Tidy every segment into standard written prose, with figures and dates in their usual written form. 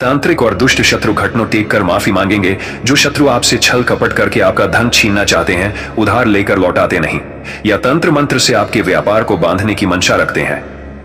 तांत्रिक और दुष्ट शत्रु घुटनों टेक कर माफी मांगेंगे। जो शत्रु आपसे छल कपट करके आपका धन छीनना चाहते हैं, उधार लेकर लौटाते नहीं, या तंत्र मंत्र से आपके व्यापार को बांधने की मंशा रखते हैं,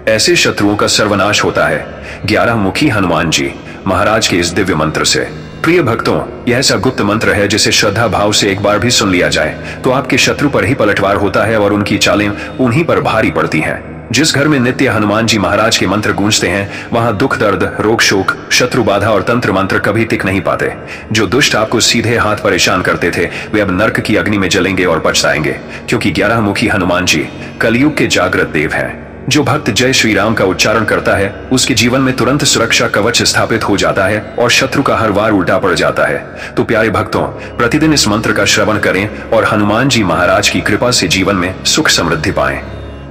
ऐसे शत्रुओं का सर्वनाश होता है 11 मुखी हनुमान जी महाराज के इस दिव्य मंत्र से। प्रिय भक्तों, यह ऐसा गुप्त मंत्र है जिसे श्रद्धा भाव से एक बार भी सुन लिया जाए तो आपके शत्रु पर ही पलटवार होता है और उनकी चालें उन्हीं पर भारी पड़ती हैं। जिस घर में नित्य हनुमान जी महाराज के मंत्र गूंजते हैं, वहां दुख दर्द, रोग शोक, शत्रु बाधा और तंत्र मंत्र कभी टिक नहीं पाते। जो दुष्ट आपको सीधे हाथ परेशान करते थे, वे अब नर्क की अग्नि में जलेंगे और पछताएंगे, क्योंकि 11 मुखी हनुमान जी कलयुग के जागृत देव हैं। जो भक्त जय श्री राम का उच्चारण करता है, उसके जीवन में तुरंत सुरक्षा कवच स्थापित हो जाता है और शत्रु का हर वार उल्टा पड़ जाता है। तो प्यारे भक्तों, प्रतिदिन इस मंत्र का श्रवण करें और हनुमान जी महाराज की कृपा से जीवन में सुख समृद्धि पाएं।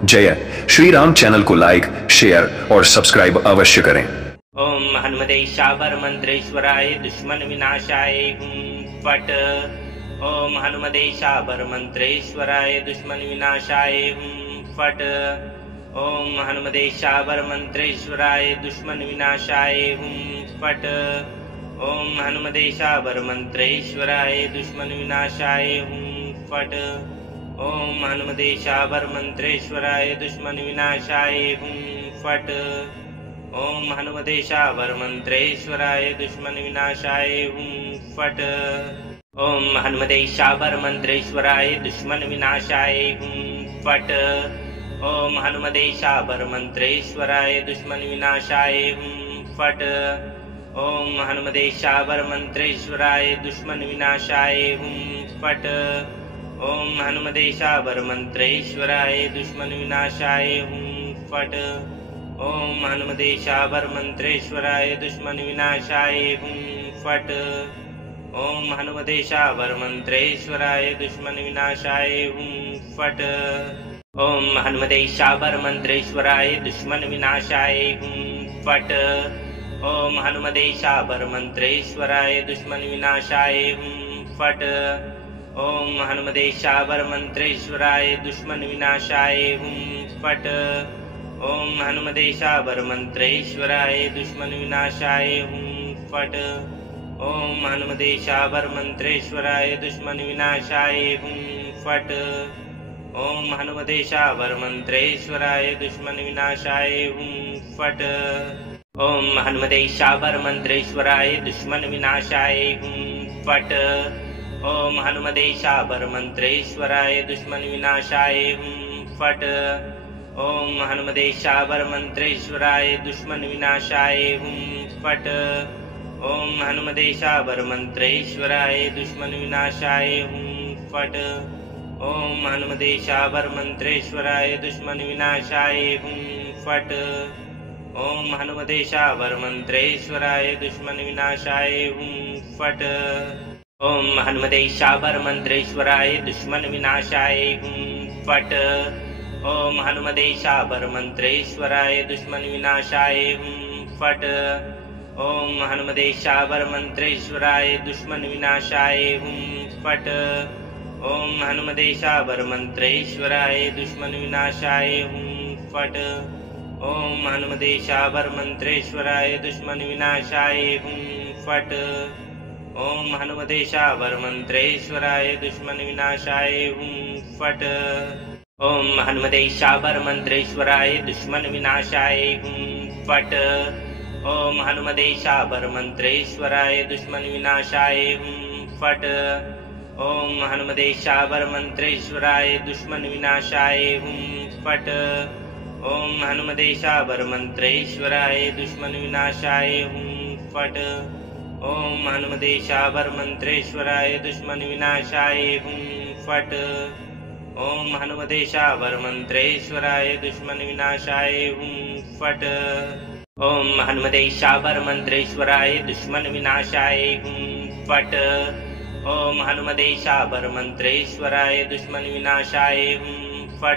जय श्री राम चैनल को लाइक, शेयर और सब्सक्राइब अवश्य करें। ओम हनुमते शाबर मंत्रेश्वराय दुश्मन विनाशाय फट। ओम हनुमते शाबर मंत्रेश्वराय दुश्मन विनाशाय फट। ओम हनुमते शाबर मंत्रेश्वराय दुश्मन विनाशाय फट। ओम हनुमते शाबर मंत्रेश्वराय दुश्मन विनाशाय फट। ओम हनुमते शाबर मंत्रेश्वराय दुश्मन विनाशाय फट। ओम हनुमते शाबर मंत्रेश्वराय दुश्मन विनाशाय फट। ओम हनुमते शाबर मंत्रेश्वराय दुश्मन विनाशाय फट। ओम हनुमते शाबर मंत्रेश्वराय दुश्मन विनाशाय फट। ओम हनुमते शाबर मंत्रेश्वराय दुश्मन विनाशाय फट। ओम हनुमते शाबर मंत्रेश्वराय दुश्मन विनाशाय फट। ओम हनुमते शाबर मंत्रेश्वराय दुश्मन विनाशाय फट। ओम हनुमते शाबर मंत्रेश्वराय दुश्मन विनाशाय फट। ओम हनुमते शाबर मंत्रेश्वराय दुश्मन विनाशाय फट। ओम हनुमते शाबर मंत्रेश्वराय दुश्मन विनाशाय फट। ओम हनुमते शाबर मंत्रेश्वराय दुश्मन विनाशाय फट। ओम हनुमते शाबर मंत्रेश्वराय दुश्मन विनाशाय फट। ओम हनुमते शाबर मंत्रेश्वराय दुश्मन विनाशाय फट। ओम हनुमते शाबर मंत्रेश्वराय दुश्मन विनाशाय फट। ओम हनुमते शाबर मंत्रेश्वराय दुश्मन विनाशाय फट। ओम हनुमते शाबर मंत्रेश्वराय दुश्मन विनाशाय फट। ओम हनुमते शाबर मंत्रेश्वराय दुश्मन विनाशाय फट। ओम हनुमते शाबर मंत्रेश्वराय दुश्मन विनाशाय फट। ओम हनुमते शाबर मंत्रेश्वराय दुश्मन विनाशाय फट। ओम हनुमते शाबर मंत्रेश्वराय दुश्मन विनाशाय फट। ओम हनुमते शाबर मंत्रेश्वराय दुश्मन विनाशाय फट। ओम हनुमते शाबर मंत्रेश्वराय दुश्मन विनाशाय फट। ओम हनुमते शाबर मंत्रेश्वराय दुश्मन विनाशाय फट। ओम हनुमते शाबर मंत्रेश्वराय दुश्मन विनाशाय फट। ओम हनुमते शाबर मंत्रेश्वराय दुश्मन विनाशाय फट। ओम हनुमते शाबर मंत्रेश्वराय दुश्मन विनाशाय फट। ओम हनुमते शाबर मंत्रेश्वराय दुश्मन विनाशाय फट। ओम हनुमते शाबर मंत्रेश्वराय दुश्मन विनाशाय फट। ओम हनुमते शाबर मंत्रेश्वराय दुश्मन विनाशाय फट। ओम हनुमते शाबर मंत्रेश्वराय दुश्मन विनाशाय फट। ओम हनुमते शाबर मंत्रेश्वराय दुश्मन विनाशाय फट। ओम हनुमते शाबर मंत्रेश्वराय दुश्मन विनाशाय फट। ओम हनुमते शाबर मंत्रेश्वराय दुश्मन विनाशाय फट। ओम हनुमते शाबर मंत्रेश्वराय दुश्मन विनाशाय फट।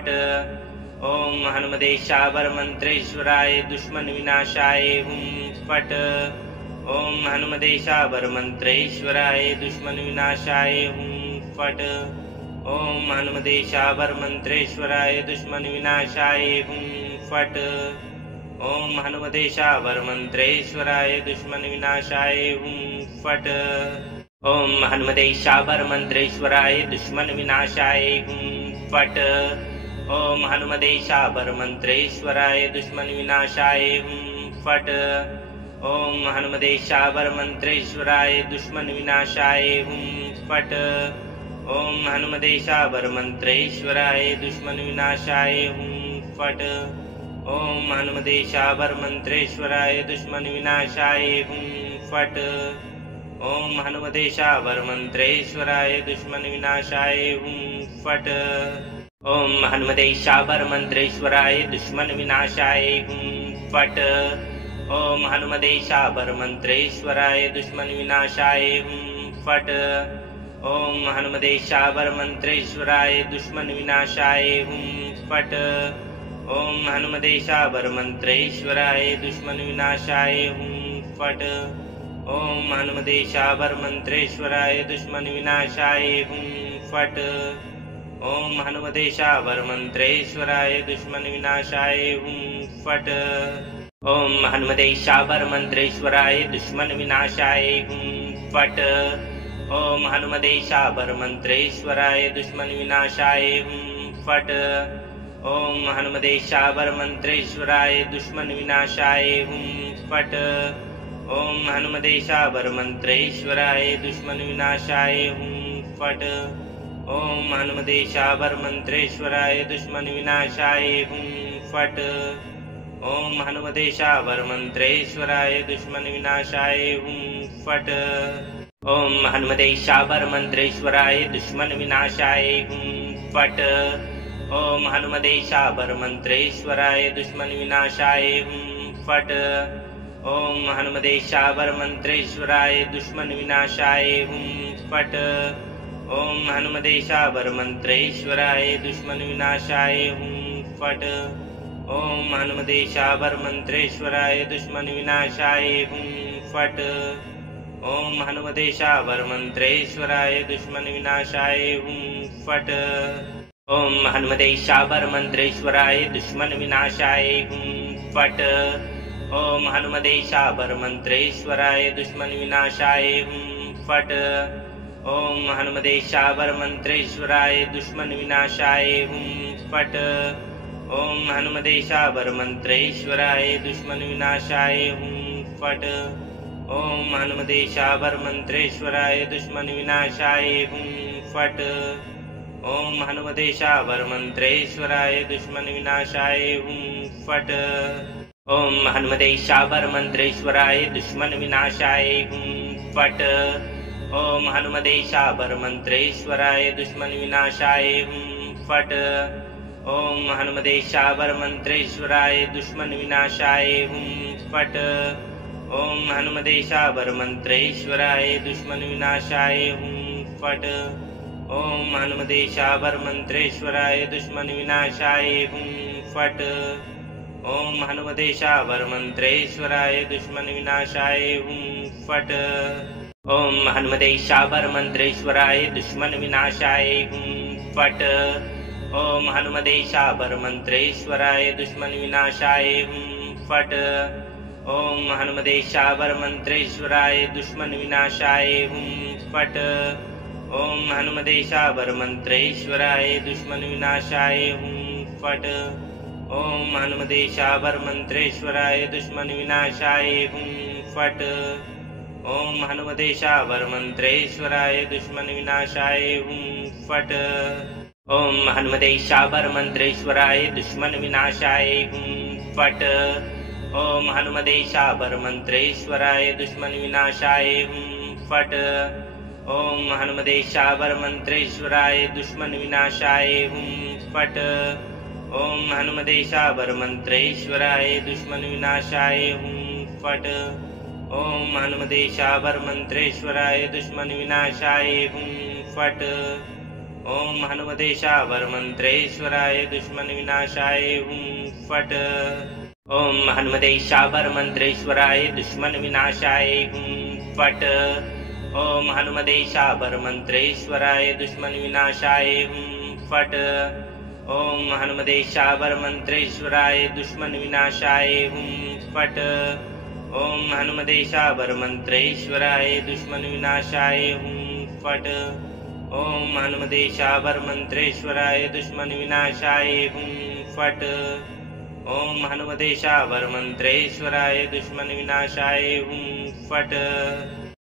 ओम हनुमते शाबर मंत्रेश्वराय दुश्मन विनाशाय फट। ओम हनुमते शाबर मंत्रेश्वराय दुश्मन विनाशाय फट। ओम हनुमते शाबर मंत्रेश्वराय दुश्मन विनाशाय फट। ओम हनुमते शाबर मंत्रेश्वराय दुश्मन विनाशाय हुं फट। ओम हनुमते शाबर मंत्रेश्वराय दुश्मन विनाशाय हुं फट। ओम हनुमते शाबर मंत्रेश्वराय दुश्मन विनाशाय हुं फट। ओम हनुमते शाबर मंत्रेश्वराय दुश्मन विनाशाय हुं फट। ओम हनुमते शाबर मंत्रेश्वराय दुश्मन विनाशाय हुं फट। ओम हनुमते शाबर मंत्रेश्वराय दुश्मन विनाशाय हुं फट। ओम हनुमते शाबर मंत्रेश्वराय दुश्मन विनाशाय हुं फट। ओम हनुमते शाबर मंत्रेश्वराय दुश्मन विनाशाय हुं फट। ओम हनुमते शाबर मंत्रेश्वराय दुश्मन विनाशाय हुं फट। ओम हनुमते शाबर मंत्रेश्वराय दुश्मन विनाशाय हुं फट। ओम हनुमते शाबर मंत्रेश्वराय दुश्मन विनाशाय हुं फट। ओम हनुमते शाबर मंत्रेश्वराय दुश्मन विनाशाय हुं फट। ओम हनुमते शाबर मंत्रेश्वराय दुश्मन विनाशाय हुं फट। ओम हनुमते शाबर मंत्रेश्वराय दुश्मन विनाशाय हुं फट। ओम हनुमते शाबर मंत्रेश्वराय दुश्मन विनाशाय हुं फट। ओम हनुमते शाबर मंत्रेश्वराय दुश्मन विनाशाय हुं फट। ओम हनुमते शाबर मंत्रेश्वराय दुश्मन विनाशाय हुं फट। ओम हनुमते शाबर मंत्रेश्वराय दुश्मन विनाशाय हुं फट। ओम हनुमते शाबर मंत्रेश्वराय दुश्मन विनाशाय हुं फट। ओम हनुमते शाबर मंत्रेश्वराय दुश्मन विनाशाय हुं फट। ओम हनुमते शाबर मंत्रेश्वराय दुश्मन विनाशाय हुं फट। ओम हनुमते शाबर मंत्रेश्वराय दुश्मन विनाशाय हुं फट। ओम हनुमते शाबर मंत्रेश्वराय दुश्मन विनाशाय हुं फट। ओम हनुमते शाबर मंत्रेश्वराय दुश्मन विनाशाय हुं फट। ओम हनुमते शाबर मंत्रेश्वराय दुश्मन विनाशाय हुं फट। ओम हनुमते शाबर मंत्रेश्वराय दुश्मन विनाशाय हुं फट। ओम हनुमते शाबर मंत्रेश्वराय दुश्मन विनाशाय हुं फट। ओम हनुमते शाबर मंत्रेश्वराय दुश्मन विनाशाय हुं फट। ओम हनुमते शाबर मंत्रेश्वराय दुश्मन विनाशाय हुं फट। ओम हनुमते शाबर मंत्रेश्वराय दुश्मन विनाशाय हुं फट। ओम हनुमते शाबर मंत्रेश्वराय दुश्मन विनाशाय हुं फट। ओम हनुमते शाबर मंत्रेश्वराय दुश्मन विनाशाय हुं फट। ओम हनुमते शाबर मंत्रेश्वराय दुश्मन विनाशाय हुं फट। ओम हनुमते शाबर मंत्रेश्वराय दुश्मन विनाशाय हुं फट। ओम हनुमते शाबर मंत्रेश्वराय दुश्मन विनाशाय हुं फट। ओम हनुमते शाबर मंत्रेश्वराय दुश्मन विनाशाय हुं फट। ओम हनुमते शाबर मंत्रेश्वराय दुश्मन विनाशाय हुं फट। ओम हनुमते शाबर मंत्रेश्वराय दुश्मन विनाशाय हुं फट। ओम हनुमते शाबर मंत्रेश्वराय दुश्मन विनाशाय हुं फट। ओम हनुमते शाबर मंत्रेश्वराय दुश्मन विनाशाय हुं फट। ओम हनुमते शाबर मंत्रेश्वराय दुश्मन विनाशाय हुं फट। ओम हनुमते शाबर मंत्रेश्वराय दुश्मन विनाशाय हुं फट। ओम हनुमते शाबर मंत्रेश्वराय दुश्मन विनाशाय हुं फट। ओम हनुमते शाबर मंत्रेश्वराय दुश्मन विनाशाय हुं फट। ओम हनुमते शाबर मंत्रेश्वराय दुश्मन विनाशाय हुं फट। ओम हनुमते शाबर मंत्रेश्वराय दुश्मन विनाशाय हुं फट। ओम हनुमते शाबर मंत्रेश्वराय दुश्मन विनाशाय हुं फट। ओम हनुमते शाबर मंत्रेश्वराय दुश्मन विनाशाय हुं फट। ओम हनुमते शाबर मंत्रेश्वराय दुश्मन विनाशाय हुं फट। ओम हनुमते शाबर मंत्रेश्वराय दुश्मन विनाशाय हुं फट। ओम हनुमते शाबर मंत्रेश्वराय दुश्मन विनाशाय हुं फट। ओम हनुमते शाबर मंत्रेश्वराय दुश्मन विनाशाय हुम फट। ओम हनुमते शाबर मंत्रेश्वराय दुश्मन विनाशाय हुम फट। ओम हनुमते शाबर मंत्रेश्वराय दुश्मन विनाशाय हुम फट। ओम हनुमते शाबर मंत्रेश्वराय दुश्मन विनाशाय हुम फट।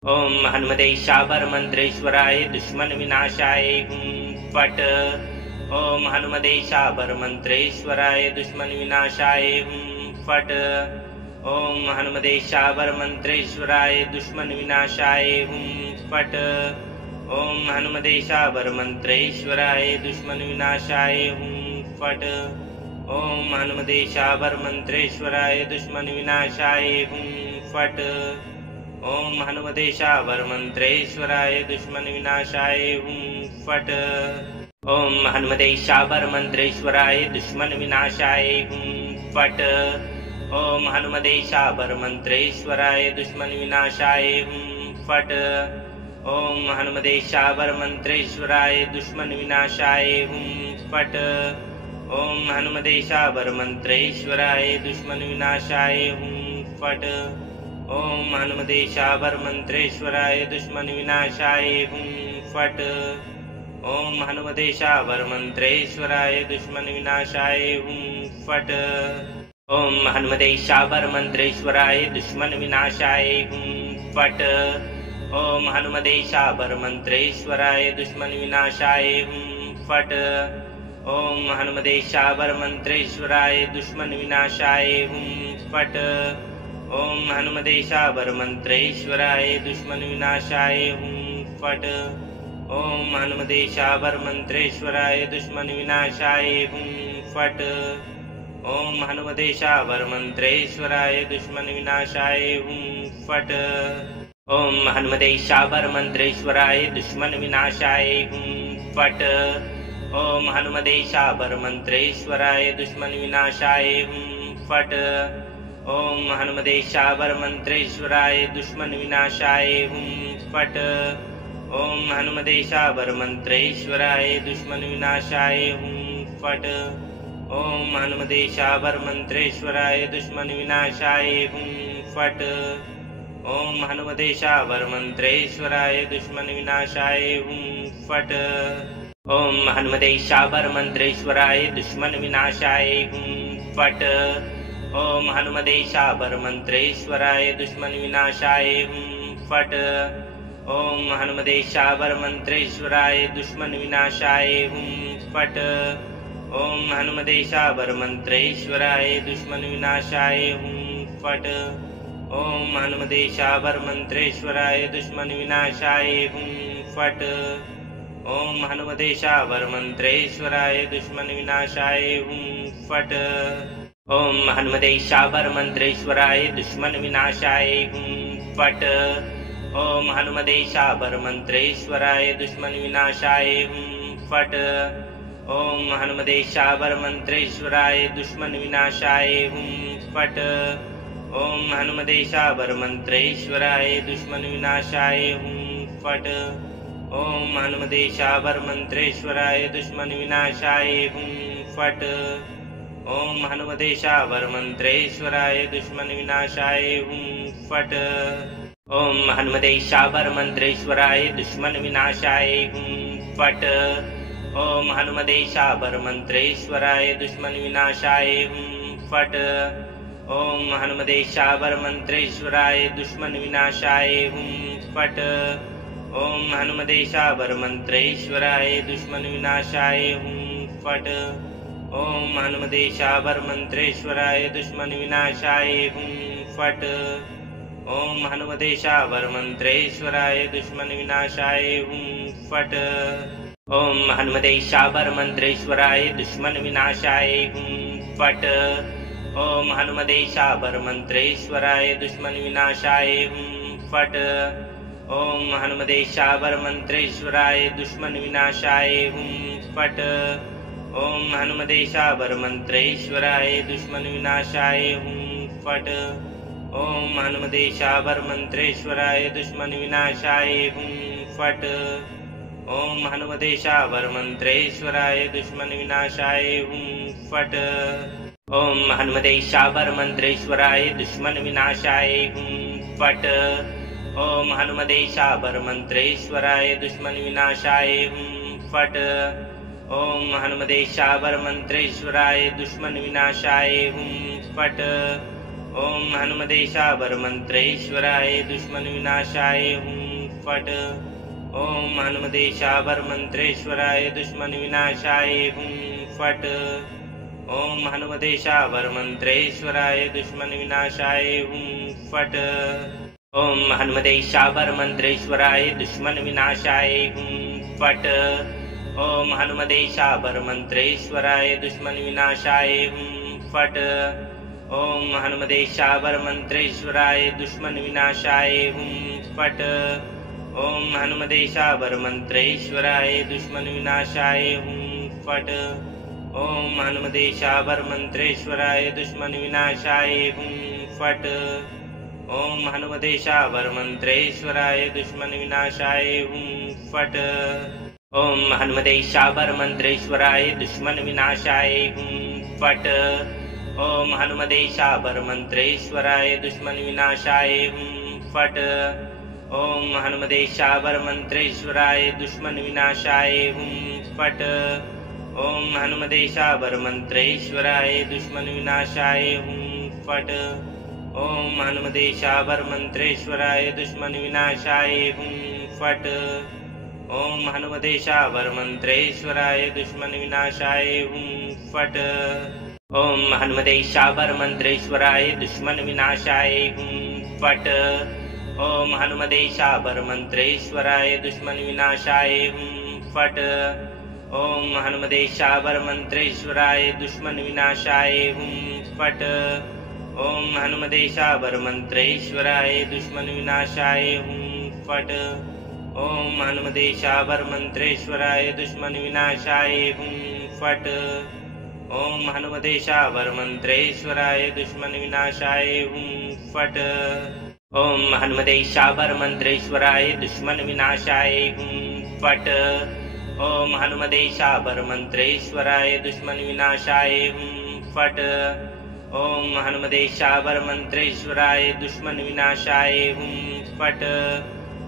ओम हनुमते शाबर मंत्रेश्वराय दुश्मन विनाशाय हुम फट। ओम हनुमते शाबर मंत्रेश्वराय दुश्मन विनाशाय हुम फट। ओम हनुमते शाबर मंत्रेश्वराय दुश्मन विनाशाय हुम फट। ओम हनुमते शाबर मंत्रेश्वराय दुश्मन विनाशाय हुम फट। ओम हनुमते शाबर मंत्रेश्वराय दुश्मन विनाशाय हुम फट। ओम हनुमते शाबर मंत्रेश्वराय दुश्मन विनाशाय हुम फट। ओम हनुमते शाबर मंत्रेश्वराय दुश्मन विनाशाय हुम फट। ओम हनुमते शाबर मंत्रेश्वराय दुश्मन विनाशाय हुम फट। ओम हनुमते शाबर मंत्रेश्वराय दुश्मन विनाशाय हुम फट। ओम हनुमते शाबर मंत्रेश्वराय दुश्मन विनाशाय हुम फट। ओम हनुमते शाबर मंत्रेश्वराय दुश्मन विनाशाय हुम फट। ओम हनुमते शाबर मंत्रेश्वराय दुश्मन विनाशाय हुम फट। ओम हनुमते शाबर मंत्रेश्वराय दुश्मन विनाशाय हुम फट। ओम हनुमते शाबर मंत्रेश्वराय दुश्मन विनाशाय हुम फट। ओम हनुमते शाबर मंत्रेश्वराय दुश्मन विनाशाय हुम फट। ओम हनुमते शाबर मंत्रेश्वराय दुश्मन विनाशाय हुम फट। ओम हनुमते शाबर मंत्रेश्वराय दुश्मन विनाशाय हुम फट। ओम हनुमते शाबर मंत्रेश्वराय दुश्मन विनाशाय हुम फट। ओम हनुमते शाबर मंत्रेश्वराय दुश्मन विनाशाय हुम फट। ओम हनुमते शाबर मंत्रेश्वराय दुश्मन विनाशाय हुम फट। ओम हनुमते शाबर मंत्रेश्वराय दुश्मन विनाशाय हुम फट। ओम हनुमते शाबर मंत्रेश्वराय दुश्मन विनाशाय हुम फट। ओम हनुमते शाबर मंत्रेश्वराय दुश्मन विनाशाय हुम फट। ओम हनुमते शाबर मंत्रेश्वराय दुश्मन विनाशाय हुम फट। ओम हनुमते शाबर मंत्रेश्वराय दुश्मन विनाशाय हुम फट। ओम हनुमते शाबर मंत्रेश्वराय दुश्मन विनाशाय हुम फट। ओम हनुमते शाबर मंत्रेश्वराय दुश्मन विनाशाय हुम फट। ओम हनुमते शाबर मंत्रेश्वराय दुश्मन विनाशाय हुम फट। ओम हनुमते शाबर मंत्रेश्वराय दुश्मन विनाशाय हुम फट। ओम हनुमते शाबर मंत्रेश्वराय दुश्मन विनाशाय हुम फट। ओम हनुमते शाबर मंत्रेश्वराय दुश्मन विनाशाय हुम फट। ओम हनुमते शाबर मंत्रेश्वराय दुश्मन विनाशाय हुम फट। ओम हनुमते शाबर मंत्रेश्वराय दुश्मन विनाशाय हुम फट। ओम हनुमते शाबर मंत्रेश्वराय दुश्मन विनाशाय हुम फट। ओम हनुमते शाबर मंत्रेश्वराय दुश्मन विनाशाय हुम फट। ओम हनुमते शाबर मंत्रेश्वराय दुश्मन विनाशाय हुम फट। ओम हनुमते शाबर मंत्रेश्वराय दुश्मन विनाशाय हुम फट। ओम हनुमते शाबर मंत्रेश्वराय दुश्मन विनाशाय हुम फट। ओम हनुमते शाबर मंत्रेश्वराय दुश्मन विनाशाय हुम फट। ओम हनुमते शाबर मंत्रेश्वराय दुश्मन विनाशाय हुम फट। ओम हनुमते शाबर मंत्रेश्वराय दुश्मन विनाशाय हुम फट। ओम हनुमते शाबर मंत्रेश्वराय दुश्मन विनाशाय हुम फट। ओम हनुमते शाबर मंत्रेश्वराय दुश्मन विनाशाय हुम फट। ओम हनुमते शाबर मंत्रेश्वराय दुश्मन विनाशाय हुम फट। ओम हनुमते शाबर मंत्रेश्वराय दुश्मन विनाशाय हुम फट। ओम हनुमते शाबर मंत्रेश्वराय दुश्मन विनाशाय हुम फट। ओम हनुमते शाबर मंत्रेश्वराय दुश्मन विनाशाय हुम फट। ओम हनुमते शाबर मंत्रेश्वराय दुश्मन विनाशाय हुं फट। ओम हनुमते शाबर मंत्रेश्वराय दुश्मन विनाशाय हुं फट। ओम हनुमते शाबर मंत्रेश्वराय दुश्मन विनाशाय हुं फट। ओम हनुमते शाबर मंत्रेश्वराय दुश्मन विनाशाय हुं फट। ओम हनुमते शाबर मंत्रेश्वराय दुश्मन विनाशाय हुं फट। ओम हनुमते शाबर मंत्रेश्वराय दुश्मन विनाशाय हुं फट। ओम हनुमते शाबर मंत्रेश्वराय दुश्मन विनाशाय हुं फट। ओम हनुमते शाबर मंत्रेश्वराय दुश्मन विनाशाय हुं फट। ओम हनुमते शाबर मंत्रेश्वराय दुश्मन विनाशाय हुं फट। ओम हनुमते शाबर मंत्रेश्वराय दुश्मन विनाशाय हुं फट। ओम हनुमते शाबर मंत्रेश्वराय दुश्मन विनाशाय हुं फट। ओम हनुमते शाबर मंत्रेश्वराय दुश्मन विनाशाय हुं फट। ओम हनुमते शाबर मंत्रेश्वराय दुश्मन विनाशाय हुं फट। ओम हनुमते शाबर मंत्रेश्वराय दुश्मन विनाशाय हुं फट। ओम हनुमते शाबर मंत्रेश्वराय दुश्मन विनाशाय हुं फट। ओम हनुमते शाबर मंत्रेश्वराय दुश्मन विनाशाय हुं फट। ओम हनुमते शाबर मंत्रेश्वराय दुश्मन विनाशाय हुं फट। ओम हनुमते शाबर मंत्रेश्वराय दुश्मन विनाशाय हुं फट। ओम हनुमते शाबर मंत्रेश्वराय दुश्मन विनाशाय हुं फट। ओम हनुमते शाबर मंत्रेश्वराय दुश्मन विनाशाय हुं फट। ओम हनुमते शाबर मंत्रेश्वराय दुश्मन विनाशाय हुं फट। ओम हनुमते शाबर मंत्रेश्वराय दुश्मन विनाशाय हुं फट। ओम हनुमते शाबर मंत्रेश्वराय दुश्मन विनाशाय हुं फट। ओम हनुमते शाबर मंत्रेश्वराय दुश्मन विनाशाय हुं फट। ओम हनुमते शाबर मंत्रेश्वराय दुश्मन विनाशाय हुं फट। ओम हनुमते शाबर मंत्रेश्वराय दुश्मन विनाशाय हुं फट। ओम हनुमते शाबर मंत्रेश्वराय दुश्मन विनाशाय हुं फट। ओम हनुमते शाबर मंत्रेश्वराय दुश्मन विनाशाय हुं फट।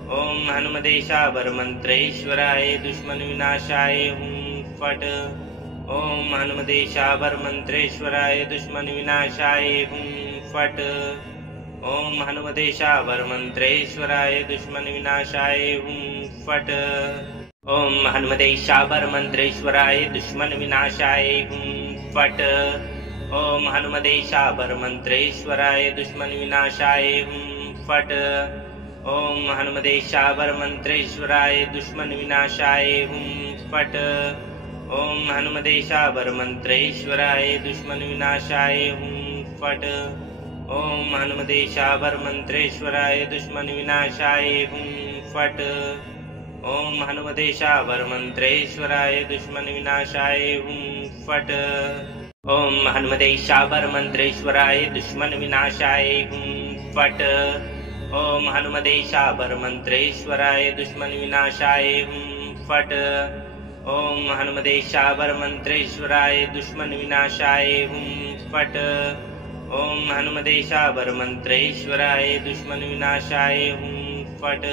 ओम हनुमते शाबर मंत्रेश्वराय दुश्मन विनाशाय हुं फट। ओम हनुमते शाबर मंत्रेश्वराय दुश्मन विनाशाय हुं फट। ओम हनुमते शाबर मंत्रेश्वराय दुश्मन विनाशाय हुं फट। ओम हनुमते शाबर मंत्रेश्वराय दुश्मन विनाशाय हुं फट। ओम हनुमते शाबर मंत्रेश्वराय दुश्मन विनाशाय हुं फट। ओम हनुमते शाबर मंत्रेश्वराय दुश्मन विनाशाय हुं फट। ओम हनुमते शाबर मंत्रेश्वराय दुश्मन विनाशाय हुं फट। ओम हनुमते शाबर मंत्रेश्वराय दुश्मन विनाशाय हुं फट। ओम हनुमते शाबर मंत्रेश्वराय दुश्मन विनाशाय हुं फट। ओम हनुमते शाबर मंत्रेश्वराय दुश्मन विनाशाय हुं फट। ओम हनुमते शाबर मंत्रेश्वराय दुश्मन विनाशाय हुं फट। ओम हनुमते शाबर मंत्रेश्वराय दुश्मन विनाशाय हुं फट। ओम हनुमते शाबर मंत्रेश्वराय दुश्मन विनाशाय हुं फट।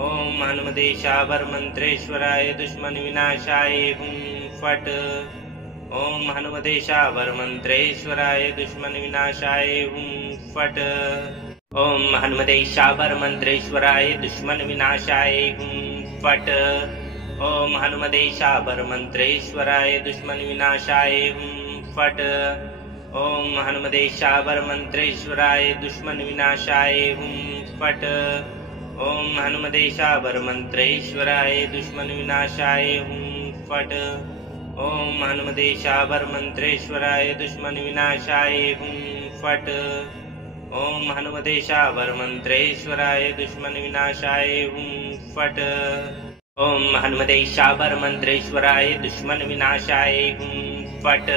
ओम हनुमते शाबर मंत्रेश्वराय दुश्मन विनाशाय हुं फट। ओम हनुमते शाबर मंत्रेश्वराय दुश्मन विनाशाय हुं फट। ओम हनुमते शाबर मंत्रेश्वराय दुश्मन विनाशाय हुं फट। ओम हनुमते शाबर मंत्रेश्वराय दुश्मन विनाशाय हुं फट। ओम हनुमते शाबर मंत्रेश्वराय दुश्मन विनाशाय हुं फट। ओम हनुमते शाबर मंत्रेश्वराय दुश्मन विनाशाय हुं फट। ओम हनुमते शाबर मंत्रेश्वराय दुश्मन विनाशाय हुं फट। ओम हनुमते शाबर मंत्रेश्वराय दुश्मन विनाशाय हुं फट। ओम हनुमते शाबर मंत्रेश्वराय दुश्मन विनाशाय हुं फट।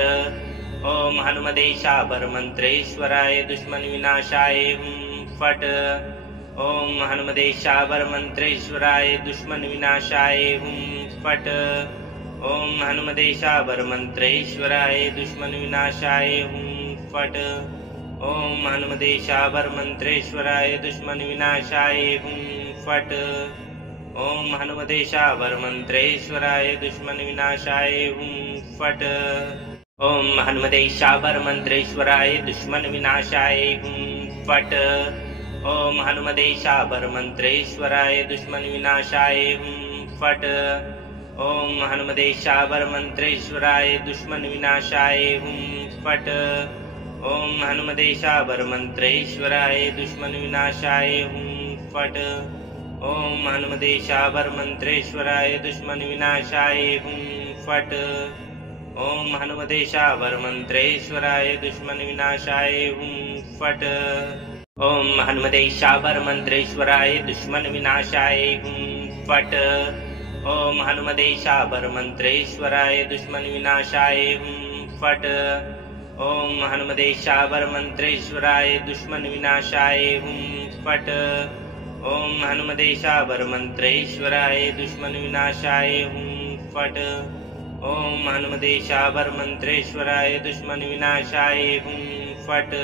ओम हनुमते शाबर मंत्रेश्वराय दुश्मन विनाशाय हुं फट। ओम हनुमदेशावर मंत्रेश्वराय दुश्मन विनाशाय हुम फट। ओम हनुमदेशावर मंत्रेश्वराय दुश्मन विनाशाय हुम फट। ओम हनुमदेशावर मंत्रेश्वराय दुश्मन विनाशाय हुम फट। ओम हनुमदेशावर मंत्रेश्वराय दुश्मन विनाशाय हुम फट। ओम हनुमदेशावर मंत्रेश्वराय दुश्मन विनाशाय हुम फट। ओम हनुमदेशावर मंत्रेश्वराय दुश्मन विनाशाय हुम फट। ओम हनुमदेशावर मंत्रेश्वराय दुश्मन विनाशाय हुम फट। ओम हनुमदेशावर मंत्रेश्वराय दुश्मन विनाशाय हुम फट। ओम हनुमदेशावर मंत्रेश्वराय दुश्मन विनाशाय हुम फट। ओम हनुमदेशावर मंत्रेश्वराय दुश्मन विनाशाय हुम फट। ओम हनुमदेशावर मंत्रेश्वराय दुश्मन विनाशाय हुम फट। ओम हनुमदेशावर मंत्रेश्वराय दुश्मन विनाशाय हुम फट। ओम हनुमदेशावर मंत्रेश्वराय दुश्मन विनाशाय हुम फट। ओम हनुमदेशावर मंत्रेश्वराय दुश्मन विनाशाय हुम फट। ओम हनुमदेशावर मंत्रेश्वराय दुश्मन विनाशाय हुम फट।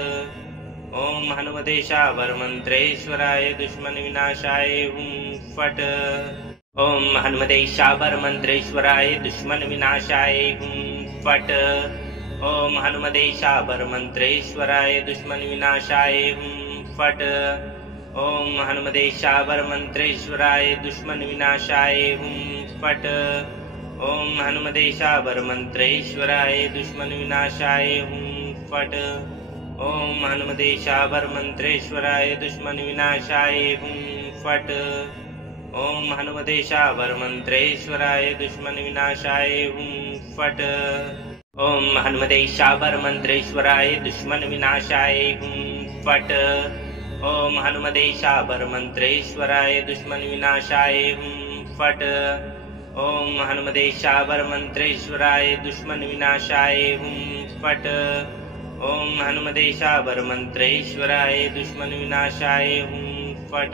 ओम हनुमदेशावर मंत्रेश्वराय दुश्मन विनाशाय हुम फट। ओम हनुमदेशावर मंत्रेश्वराय दुश्मन विनाशाय हुम फट। ओम हनुमदेशावर मंत्रेश्वराय दुश्मन विनाशाय हुम फट। ओम हनुमदेशावर मंत्रेश्वराय दुश्मन विनाशाय हुम फट। ओम हनुमदेशावर मंत्रेश्वराय दुश्मन विनाशाय हुम फट। ओम हनुमदेशावर मंत्रेश्वराय दुश्मन विनाशाय हुम फट। ओम हनुमदेशावर मंत्रेश्वराय दुश्मन विनाशाय हुम फट। ओम हनुमदेशावर मंत्रेश्वराय दुश्मन विनाशाय हुम फट। ओम हनुमदेशावर मंत्रेश्वराय दुश्मन विनाशाय हुम फट। ओम हनुमदेशावर मंत्रेश्वराय दुश्मन विनाशाय हुम फट। ओम हनुमदेशावर मंत्रेश्वराय दुश्मन विनाशाय हुम फट। ओम हनुमदेशावर मंत्रेश्वराय दुश्मन विनाशाय हुम फट।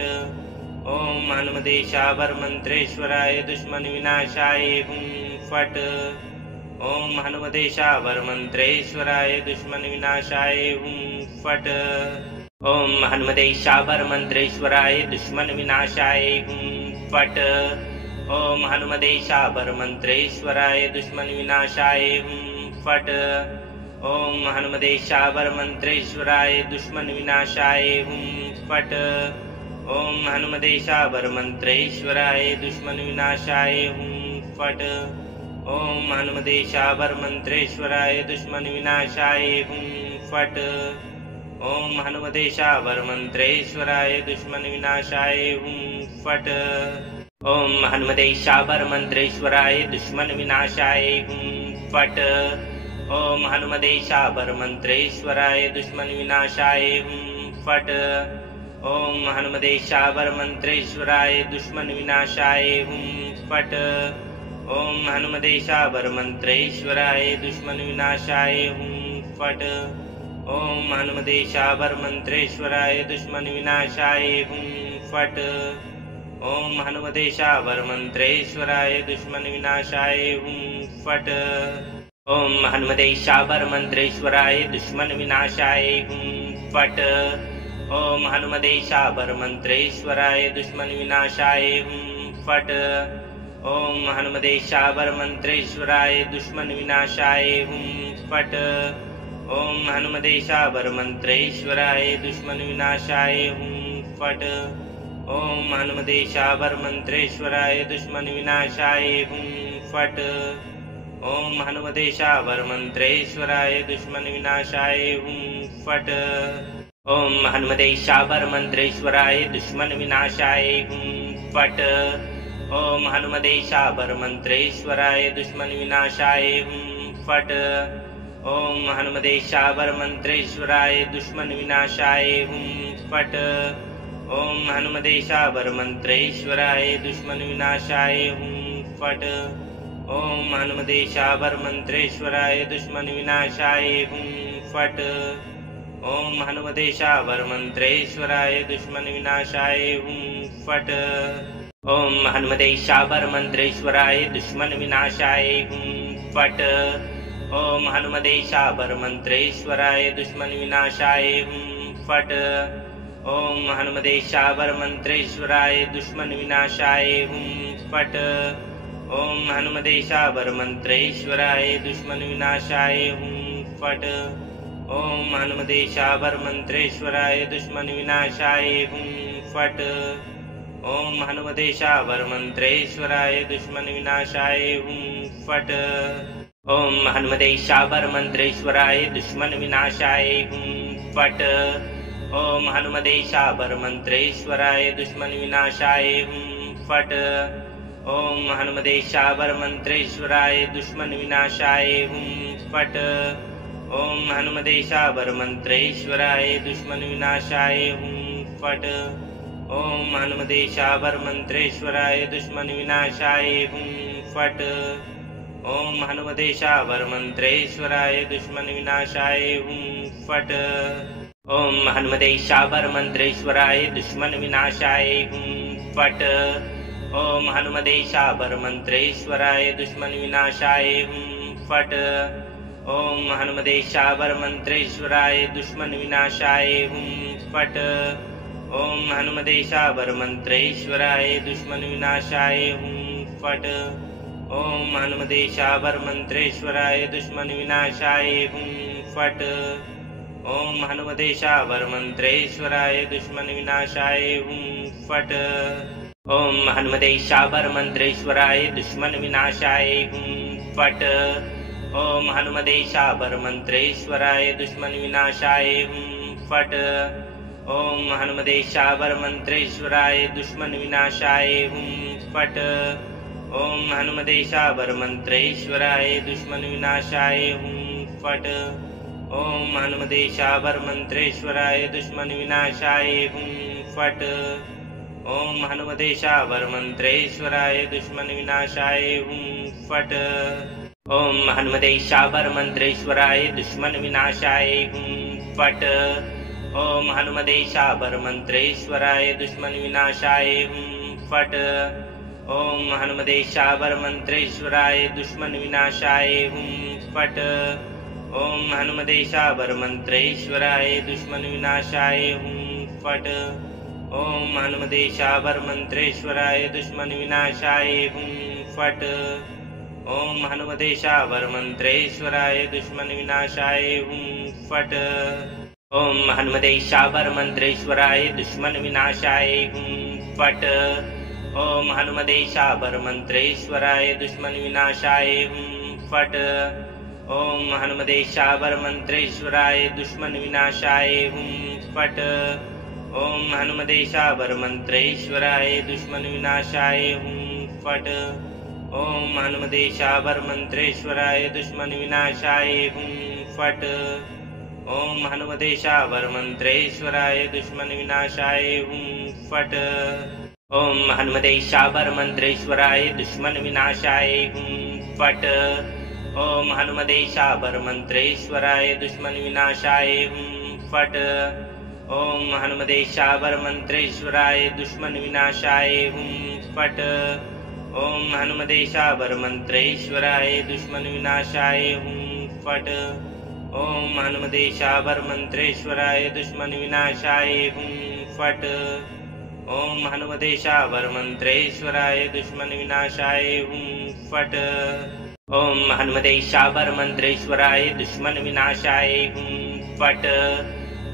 ओम हनुमदेशावर मंत्रेश्वराय दुश्मन विनाशाय हुम फट। ओम हनुमदेशावर मंत्रेश्वराय दुश्मन विनाशाय हुम फट। ओम हनुमदेशावर मंत्रेश्वराय दुश्मन विनाशाय हुम फट। ओम हनुमदेशावर मंत्रेश्वराय दुश्मन विनाशाय हुम फट। ओम हनुमदेशावर मंत्रेश्वराय दुश्मन विनाशाय हुम फट। ओम हनुमदेशावर मंत्रेश्वराय दुश्मन विनाशाय हुम फट। ओम हनुमदेशावर मंत्रेश्वराय दुश्मन विनाशाय हुम फट। ओम हनुमदेशावर मंत्रेश्वराय दुश्मन विनाशाय हुम फट। ओम हनुमदेशावर मंत्रेश्वराय दुश्मन विनाशाय हुम फट। ओम हनुमदेशावर मंत्रेश्वराय दुश्मन विनाशाय हुम फट। ओम हनुमदेशावर मंत्रेश्वराय दुश्मन विनाशाय हुम फट। ओम हनुमदेशावर मंत्रेश्वराय दुश्मन विनाशाय हुम फट। ओम हनुमदेशावर मंत्रेश्वराय दुश्मन विनाशाय हुम फट। ओम हनुमदेशावर मंत्रेश्वराय दुश्मन विनाशाय हुम फट। ओम हनुमदेशावर मंत्रेश्वराय दुश्मन विनाशाय हुम फट। ओम हनुमदेशावर मंत्रेश्वराय दुश्मन विनाशाय हुम फट। ओम हनुमदेशावर मंत्रेश्वराय दुश्मन विनाशाय हुम फट। ओम हनुमदेशावर मंत्रेश्वराय दुश्मन विनाशाय हुम फट। ओम हनुमदेशावर मंत्रेश्वराय दुश्मन विनाशाय हुम फट। ओम हनुमदेशावर मंत्रेश्वराय दुश्मन विनाशाय हुम फट। ओम हनुमदेशावर मंत्रेश्वराय दुश्मन विनाशाय हुम फट। ओम हनुमदेशावर मंत्रेश्वराय दुश्मन विनाशाय हुम फट। ओम हनुमदेशावर मंत्रेश्वराय दुश्मन विनाशाय हुम फट। ओम हनुमदेशावर मंत्रेश्वराय दुश्मन विनाशाय हुम फट। ओम हनुमते शाबर मंत्रेश्वराय दुश्मन विनाशाय हुं फट। ओम हनुमते शाबर मंत्रेश्वराय दुश्मन विनाशाय हुं फट। ओम हनुमते शाबर मंत्रेश्वराय दुश्मन विनाशाय हुं फट। ओम हनुमते शाबर मंत्रेश्वराय दुश्मन विनाशाय हुं फट। ओम हनुमते शाबर मंत्रेश्वराय दुश्मन विनाशाय हुं फट। ओम हनुमते शाबर मंत्रेश्वराय दुश्मन विनाशाय हुं फट। ओम हनुमते शाबर मंत्रेश्वराय दुश्मन विनाशाय हुं फट। ओम हनुमते शाबर मंत्रेश्वराय दुश्मन विनाशाय हुं फट। ओम हनुमते शाबर मंत्रेश्वराय दुश्मन विनाशाय हुं फट। ओम हनुमते शाबर मंत्रेश्वराय दुश्मन विनाशाय हुं फट। ओम हनुमते शाबर मंत्रेश्वराय दुश्मन विनाशाय हुं फट। ओम हनुमते शाबर मंत्रेश्वराय दुश्मन विनाशाय हुं फट। ओम हनुमते शाबर मंत्रेश्वराय दुश्मन विनाशाय हुं फट। ओम हनुमते शाबर मंत्रेश्वराय दुश्मन विनाशाय हुं फट। ओम हनुमते शाबर मंत्रेश्वराय दुश्मन विनाशाय हुं फट। ओम हनुमते शाबर मंत्रेश्वराय दुश्मन विनाशाय हुं फट। ओम हनुमते शाबर मंत्रेश्वराय दुश्मन विनाशाय हुं फट। ओम हनुमते शाबर मंत्रेश्वराय दुश्मन विनाशाय हुं फट। ओम हनुमते शाबर मंत्रेश्वराय दुश्मन विनाशाय हुं फट। ओम हनुमते शाबर मंत्रेश्वराय दुश्मन विनाशाय हुं फट। ओम हनुमते शाबर मंत्रेश्वराय दुश्मन विनाशाय हुं फट। ओम हनुमते शाबर मंत्रेश्वराय दुश्मन विनाशाय हुं फट। ओम हनुमते शाबर मंत्रेश्वराय दुश्मन विनाशाय हुं फट। ओम हनुमते शाबर मंत्रेश्वराय दुश्मन विनाशाय हुं फट। ओम हनुमते शाबर मंत्रेश्वराय दुश्मन विनाशाय हुं फट। ओम हनुमते शाबर मंत्रेश्वराय दुश्मन विनाशाय हुं फट। ओम हनुमते शाबर मंत्रेश्वराय दुश्मन विनाशाय हुं फट। ओम हनुमते शाबर मंत्रेश्वराय दुश्मन विनाशाय हुं फट। ओम हनुमते शाबर मंत्रेश्वराय दुश्मन विनाशाय हुं फट। ओम हनुमते शाबर मंत्रेश्वराय दुश्मन विनाशाय हुं फट। ओम हनुमते शाबर मंत्रेश्वराय दुश्मन विनाशाय हुं फट। ओम हनुमते शाबर मंत्रेश्वराय दुश्मन विनाशाय हुं फट। ओम हनुमते शाबर मंत्रेश्वराय दुश्मन विनाशाय हुं फट। ओम हनुमते शाबर मंत्रेश्वराय दुश्मन विनाशाय हुं फट। ओम हनुमते शाबर मंत्रेश्वराय दुश्मन विनाशाय हुं फट। ओम हनुमते शाबर मंत्रेश्वराय दुश्मन विनाशाय हुं फट। ओम हनुमते शाबर मंत्रेश्वराय दुश्मन विनाशाय हुं फट। ओम हनुमते शाबर मंत्रेश्वराय दुश्मन विनाशाय हुं फट। ओम हनुमते शाबर मंत्रेश्वराय दुश्मन विनाशाय हुं फट। ओम हनुमते शाबर मंत्रेश्वराय दुश्मन विनाशाय हुं फट। ओम हनुमते शाबर मंत्रेश्वराय दुश्मन विनाशाय हुं फट। ओम हनुमते शाबर मंत्रेश्वराय दुश्मन विनाशाय हुं फट। ओम हनुमते शाबर मंत्रेश्वराय दुश्मन विनाशाय हुं फट। ओम हनुमते शाबर मंत्रेश्वराय दुश्मन विनाशाय हुं फट।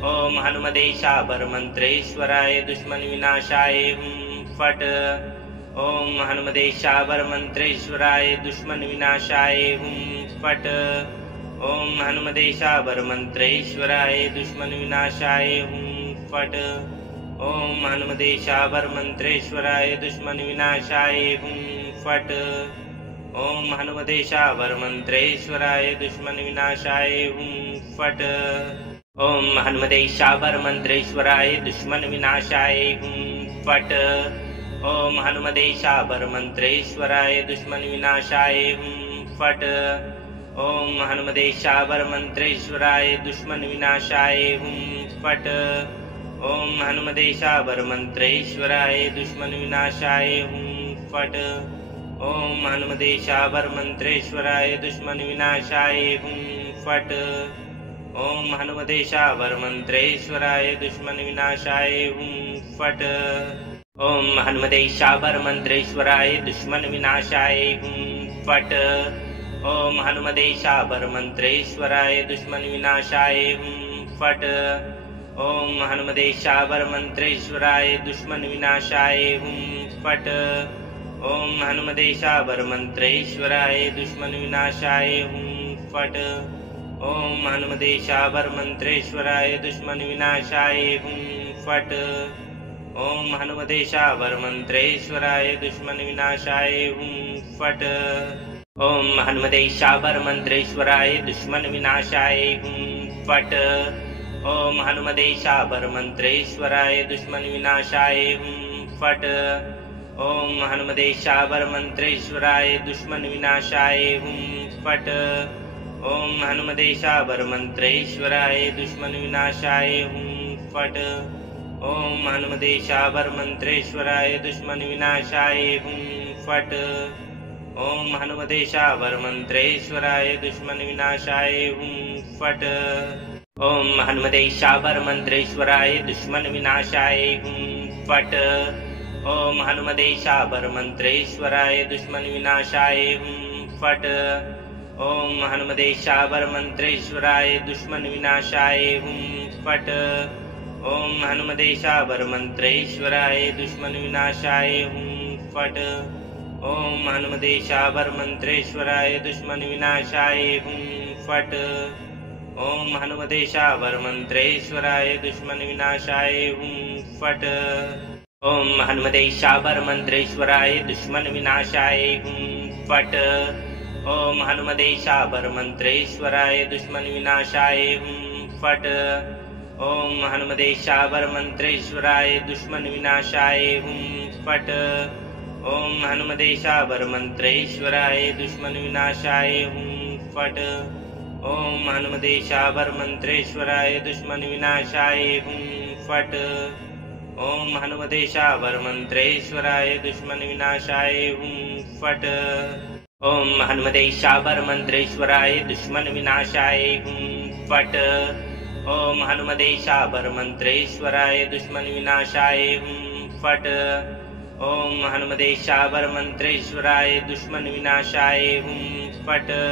ओम हनुमते शाबर मंत्रेश्वराय दुश्मन विनाशाय हुं फट। ओम हनुमते शाबर मंत्रेश्वराय दुश्मन विनाशाय हुं फट। ओम हनुमते शाबर मंत्रेश्वराय दुश्मन विनाशाय हुं फट। ओम हनुमते शाबर मंत्रेश्वराय दुश्मन विनाशाय हुं फट। ओम हनुमते शाबर मंत्रेश्वराय दुश्मन विनाशाय हुं फट। ओम हनुमते शाबर मंत्रेश्वराय दुश्मन विनाशाय हुं फट। ओम हनुमते शाबर मंत्रेश्वराय दुश्मन विनाशाय हुं फट। ओम हनुमते शाबर मंत्रेश्वराय दुश्मन विनाशाय हुम फट। ओम हनुमते शाबर मंत्रेश्वराय दुश्मन विनाशाय हुम फट। ओम हनुमते शाबर मंत्रेश्वराय दुश्मन विनाशाय हुम फट। ओम हनुमते शाबर मंत्रेश्वराय दुश्मन विनाशाय हुम फट। ओम हनुमते शाबर मंत्रेश्वराय दुश्मन विनाशाय हुम फट। ओम हनुमते शाबर मंत्रेश्वराय दुश्मन विनाशाय हुम फट। ओम हनुमते शाबर मंत्रेश्वराय दुश्मन विनाशाय हुम फट। ओम हनुमते शाबर मंत्रेश्वराय दुश्मन विनाशाय हुम फट। ओम हनुमते शाबर मंत्रेश्वराय दुश्मन विनाशाय हुम फट। ओम हनुमते शाबर मंत्रेश्वराय दुश्मन विनाशाय हुम फट। ओम हनुमते शाबर मंत्रेश्वराय दुश्मन विनाशाय हुम फट। ओम हनुमते शाबर मंत्रेश्वराय दुश्मन विनाशाय हुम फट। ओम हनुमते शाबर मंत्रेश्वराय दुश्मन विनाशाय हुम फट। ओम हनुमते शाबर मंत्रेश्वराय दुश्मन विनाशाय हुम फट। ओम हनुमते शाबर मंत्रेश्वराय दुश्मन विनाशाय हुम फट। ओम हनुमते शाबर मंत्रेश्वराय दुश्मन विनाशाय हुम फट। ओम हनुमते शाबर मंत्रेश्वराय दुश्मन विनाशाय हुम फट। ओम हनुमते शाबर मंत्रेश्वराय दुश्मन विनाशाय हुम फट। ओम हनुमते शाबर मंत्रेश्वराय दुश्मन विनाशाय हुम फट। ओम हनुमते शाबर मंत्रेश्वराय दुश्मन विनाशाय हुम फट। ओम हनुमते शाबर मंत्रेश्वराय दुश्मन विनाशाय हुम फट। ओम हनुमते शाबर मंत्रेश्वराय दुश्मन विनाशाय हुम फट। ओम हनुमते शाबर मंत्रेश्वराय दुश्मन विनाशाय हुम फट। ओम हनुमते शाबर मंत्रेश्वराय दुश्मन विनाशाय हुम फट। ओम हनुमते शाबर मंत्रेश्वराय दुश्मन विनाशाय हुम फट। ओम हनुमते शाबर मंत्रेश्वराय दुश्मन विनाशाय हुम फट। ओम हनुमते शाबर मंत्रेश्वराय दुश्मन विनाशाय हुम फट। ओम हनुमते शाबर मंत्रेश्वराय दुश्मन विनाशाय हुम फट। ओम हनुमते शाबर मंत्रेश्वराय दुश्मन विनाशाय हुम फट। ओम हनुमते शाबर मंत्रेश्वराय दुश्मन विनाशाय हुम फट। ओम हनुमते शाबर मंत्रेश्वराय दुश्मन विनाशाय हुम फट।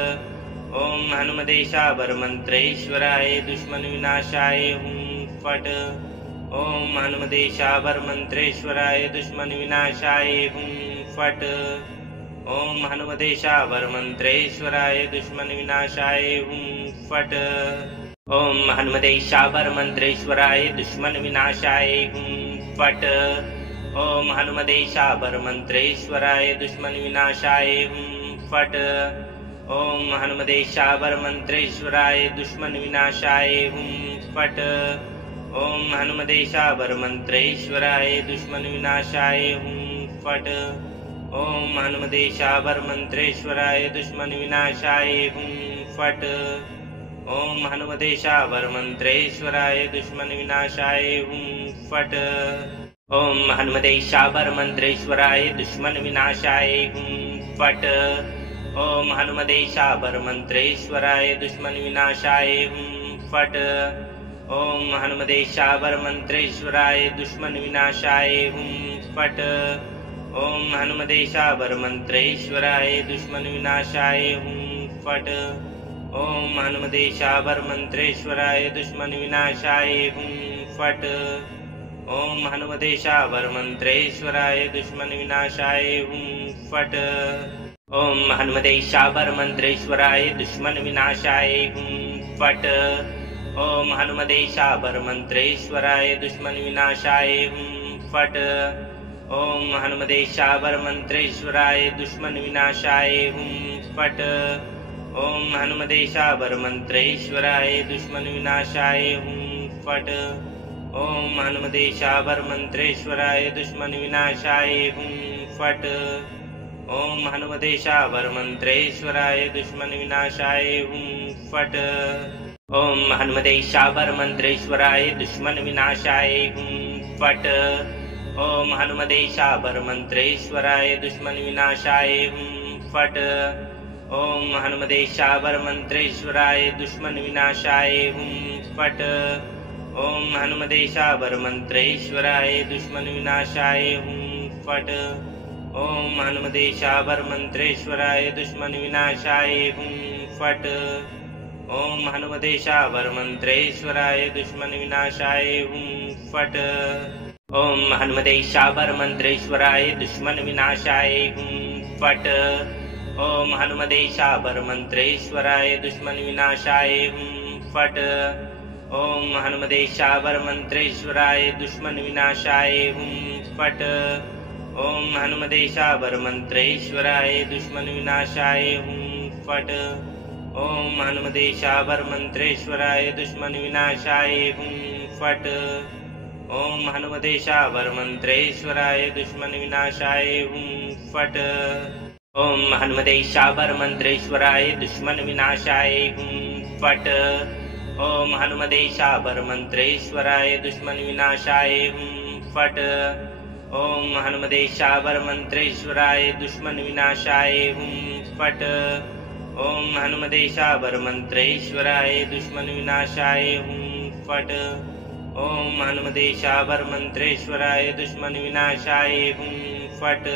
ओम हनुमते शाबर मंत्रेश्वराय दुश्मन विनाशाय हुम फट। ओम हनुमते शाबर मंत्रेश्वराय दुश्मन विनाशाय हुम फट। ओम हनुमते शाबर मंत्रेश्वराय दुश्मन विनाशाय हुम फट। ओम हनुमते शाबर मंत्रेश्वराय दुश्मन विनाशाय हुम फट। ओम हनुमते शाबर मंत्रेश्वराय दुश्मन विनाशाय हुम फट। ओम हनुमते शाबर मंत्रेश्वराय दुश्मन विनाशाय हुम फट। ओम हनुमते शाबर मंत्रेश्वराय दुश्मन विनाशाय हुम फट। ओम हनुमते शाबर मंत्रेश्वराय दुश्मन विनाशाय हुम फट। ओम हनुमते शाबर मंत्रेश्वराय दुश्मन विनाशाय हुम फट। ओम हनुमते शाबर मंत्रेश्वराय दुश्मन विनाशाय हुम फट। ओम हनुमते शाबर मंत्रेश्वराय दुश्मन विनाशाय हुम फट। ओम हनुमते शाबर मंत्रेश्वराय दुश्मन विनाशाय हुम फट। ओम हनुमते शाबर मंत्रेश्वराय दुश्मन विनाशाय हुम फट। ओम हनुमते शाबर मंत्रेश्वराय दुश्मन विनाशाय हुम फट। ओम हनुमते शाबर मंत्रेश्वराय दुश्मन विनाशाय हुम फट। ओम हनुमते शाबर मंत्रेश्वराय दुश्मन विनाशाय हुम फट। ओम हनुमते शाबर मंत्रेश्वराय दुश्मन विनाशाय हुम फट। ओम हनुमते शाबर मंत्रेश्वराय दुश्मन विनाशाय हुम फट। ओम हनुमते शाबर मंत्रेश्वराय दुश्मन विनाशाय हुम फट। ओम हनुमते शाबर मंत्रेश्वराय दुश्मन विनाशाय हुम फट। ओम हनुमतेशावर मंत्रेश्वराय दुश्मन विनाशाय हुं फट। ओम हनुमतेशावर मंत्रेश्वराय दुश्मन विनाशाय हुं फट। ओम हनुमतेशावर मंत्रेश्वराय दुश्मन विनाशाय हुं फट। ओम हनुमतेशावर मंत्रेश्वराय दुश्मन विनाशाय हुं फट। ओम हनुमतेशावर मंत्रेश्वराय दुश्मन विनाशाय हुं फट। ओम हनुमतेशावर मंत्रेश्वराय दुश्मन विनाशाय हुं फट। ओम हनुमतेशावर मंत्रेश्वराय दुश्मन विनाशाय हुं फट। ओम हनुमतेशावर मंत्रेश्वराय दुश्मन विनाशाय हुं फट। ओम हनुमतेशावर मंत्रेश्वराय दुश्मन विनाशाय हुं फट। ओम हनुमतेशावर मंत्रेश्वराय दुश्मन विनाशाय हुं फट। ओम हनुमतेशावर मंत्रेश्वराय दुश्मन विनाशाय हुं फट। ओम हनुमतेशावर मंत्रेश्वराय दुश्मन विनाशाय हुं फट। ओम हनुमतेशावर मंत्रेश्वराय दुश्मन विनाशाय हुं फट। ओम हनुमतेशावर मंत्रेश्वराय दुश्मन विनाशाय हुं फट। ओम हनुमतेशावर मंत्रेश्वराय दुश्मन विनाशाय हुं फट। ओम हनुमतेशावर मंत्रेश्वराय दुश्मन विनाशाय हुं फट। ओम हनुमतेशावर मंत्रेश्वराय दुश्मन विनाशाय हुं फट। ओम हनुमतेशावर मंत्रेश्वराय दुश्मन विनाशाय हुं फट।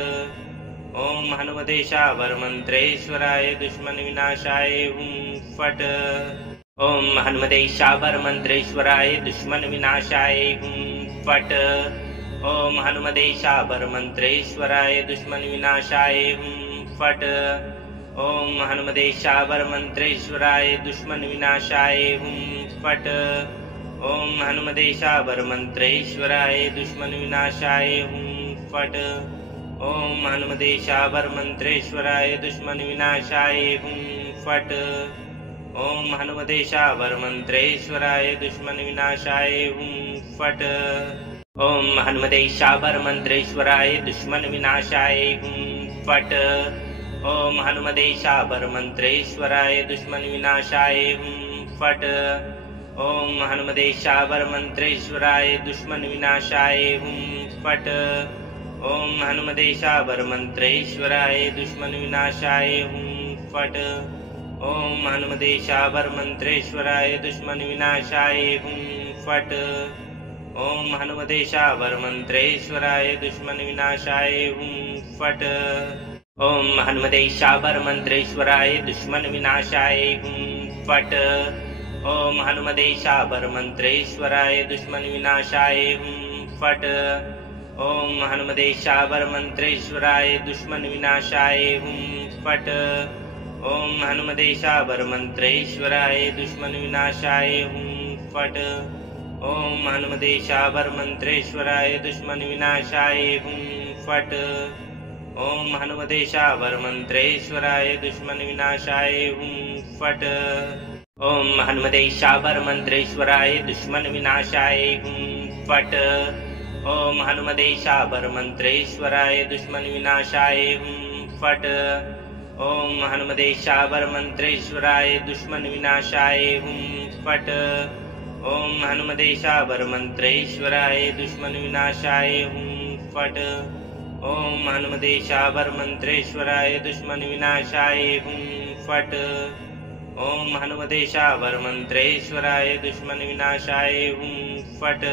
ओम हनुमतेशावर मंत्रेश्वराय दुश्मन विनाशाय हुं फट। ओम हनुमतेशावर मंत्रेश्वराय दुश्मन विनाशाय हुं फट। ओम हनुमतेशावर मंत्रेश्वराय दुश्मन विनाशाय हुं फट। ओम हनुमतेशावर मंत्रेश्वराय दुश्मन विनाशाय हुं फट। ओम हनुमतेशावर मंत्रेश्वराय दुश्मन विनाशाय हुं फट। ओम हनुमतेशावर मंत्रेश्वराय दुश्मन विनाशाय हुं फट। ओम हनुमतेशावर मंत्रेश्वराय दुश्मन विनाशाय हुं फट। ओम हनुमतेशावर मंत्रेश्वराय दुश्मन विनाशाय हुं फट। ओम हनुमतेशावर मंत्रेश्वराय दुश्मन विनाशाय हुं फट। ओम हनुमतेशावर मंत्रेश्वराय दुश्मन विनाशाय हुं फट। ओम हनुमतेशावर मंत्रेश्वराय दुश्मन विनाशाय हुं फट। ओम हनुमतेशावर मंत्रेश्वराय दुश्मन विनाशाय हुं फट। ओम हनुमतेशावर मंत्रेश्वराय दुश्मन विनाशाय हुं फट। ओम हनुमतेशावर मंत्रेश्वराय दुश्मन विनाशाय हुं फट। ओम हनुमतेशावर मंत्रेश्वराय दुश्मन विनाशाय हुं फट। ओम हनुमतेशावर मंत्रेश्वराय दुश्मन विनाशाय हुं फट। ओम हनुमतेशावर मंत्रेश्वराय दुश्मन विनाशाय हुं फट। ओम हनुमतेशावर मंत्रेश्वराय दुश्मन विनाशाय हुं फट। ओम हनुमतेशावर मंत्रेश्वराय दुश्मन विनाशाय हुं फट। ओम हनुमतेशावर मंत्रेश्वराय दुश्मन विनाशाय हुं फट। ओम हनुमतेशावर मंत्रेश्वराय दुश्मन विनाशाय हुं फट। ओम हनुमतेशावर मंत्रेश्वराय दुश्मन विनाशाय हुं फट। ओम हनुमतेशावर मंत्रेश्वराय दुश्मन विनाशाय हुं फट। ओम हनुमतेशावर मंत्रेश्वराय दुश्मन विनाशाय हुं फट। ओम हनुमतेशावर मंत्रेश्वराय दुश्मन विनाशाय हुं फट।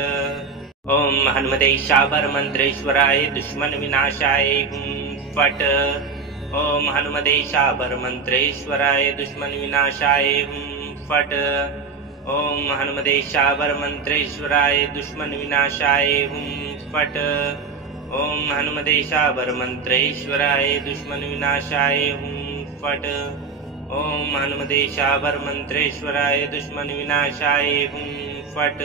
ओम हनुमतेशावर मंत्रेश्वराय दुश्मन विनाशाय हुं फट। ओम हनुमतेशावर मंत्रेश्वराय दुश्मन विनाशाय हुं फट। ओम हनुमतेशावर मंत्रेश्वराय दुश्मन विनाशाय हुं फट। ओम हनुमतेशावर मंत्रेश्वराय दुश्मन विनाशाय हुं फट। ओम हनुमतेशावर मंत्रेश्वराय दुश्मन विनाशाय हुं फट।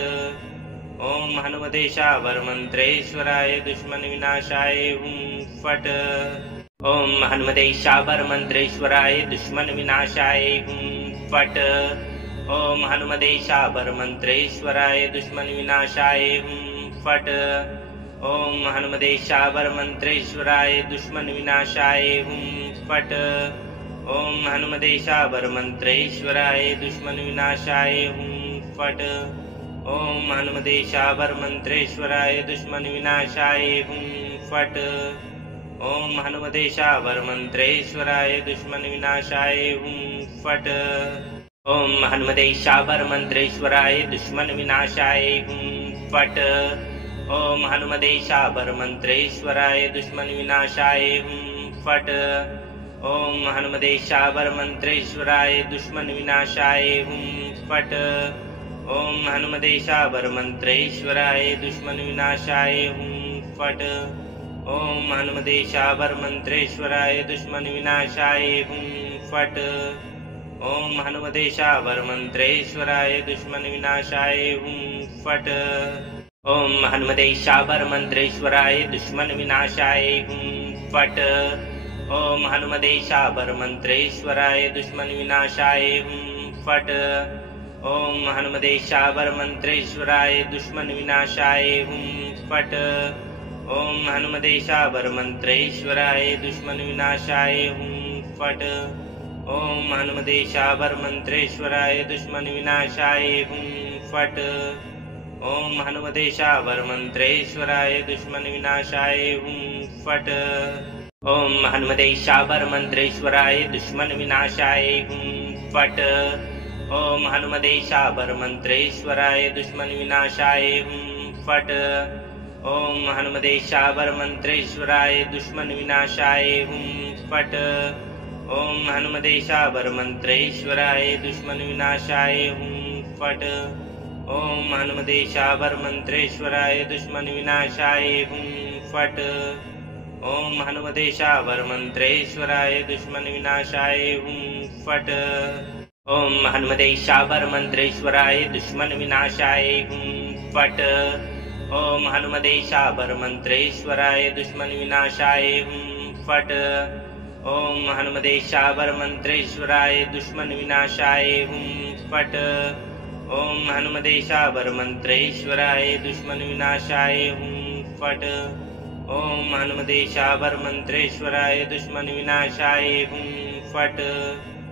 ओम हनुमतेशावर मंत्रेश्वराय दुश्मन विनाशाय हुं फट। ओम हनुमतेशावर मंत्रेश्वराय दुश्मन विनाशाय हुं फट। ओम हनुमतेशावर मंत्रेश्वराय दुश्मन विनाशाय हुं फट। ओम हनुमदेशावर मंत्रेश्वराय दुश्मन विनाशाय हुम फट। ओम हनुमदेशावर मंत्रेश्वराय दुश्मन विनाशाय हुम फट। ओम हनुमदेशावर मंत्रेश्वराय दुश्मन विनाशाय हुम फट। ओम हनुमदेशावर मंत्रेश्वराय दुश्मन विनाशाय हुम फट। ओम हनुमदेशावर मंत्रेश्वराय दुश्मन विनाशाय हुम फट। ओम हनुमदेशावर मंत्रेश्वराय दुश्मन विनाशाय हुम फट। ओम हनुमदेशावर मंत्रेश्वराय दुश्मन विनाशाय हुम फट। ओम हनुमदेशावर मंत्रेश्वराय दुश्मन विनाशाय हुम फट। ओम हनुमदेशावर मंत्रेश्वराय दुश्मन विनाशाय हुम फट। ओम हनुमदेशावर मंत्रेश्वराय दुश्मन विनाशाय हुम फट। ओम हनुमदेशावर मंत्रेश्वराय दुश्मन विनाशाय हुम फट। ओम हनुमदेशावर मंत्रेश्वराय दुश्मन विनाशाय हुम फट। ओम हनुमदेशावर मंत्रेश्वराय दुश्मन विनाशाय हुम फट। ओम हनुमदेशावर मंत्रेश्वराय दुश्मन विनाशाय हुम फट। ओम हनुमदेशावर मंत्रेश्वराय दुश्मन विनाशाय हुम फट। ओम हनुमदेशावर मंत्रेश्वराय दुश्मन विनाशाय हुम फट। ओम हनुमदेशावर मंत्रेश्वराय दुश्मन विनाशाय हुम फट। ओम हनुमदेशावर मंत्रेश्वराय दुश्मन विनाशाय हुम फट। ओम हनुमदेशावर मंत्रेश्वराय दुश्मन विनाशाय हुम फट। ओम हनुमदेशावर मंत्रेश्वराय दुश्मन विनाशाय हुम फट। ओम हनुमदेशावर मंत्रेश्वराय दुश्मन विनाशाय हुम फट। ओम हनुमदेशावर मंत्रेश्वराय दुश्मन विनाशाय हुम फट। ओम हनुमदेशावर मंत्रेश्वराय दुश्मन विनाशाय हुम फट। ओम हनुमदेशावर मंत्रेश्वराय दुश्मन विनाशाय हुम फट। ओम हनुमदेशावर मंत्रेश्वराय दुश्मन विनाशाय हुम फट। ओम हनुमदेशावर मंत्रेश्वराय दुश्मन विनाशाय हुम फट। ओम हनुमदेशावर मंत्रेश्वराय दुश्मन विनाशाय हुम फट।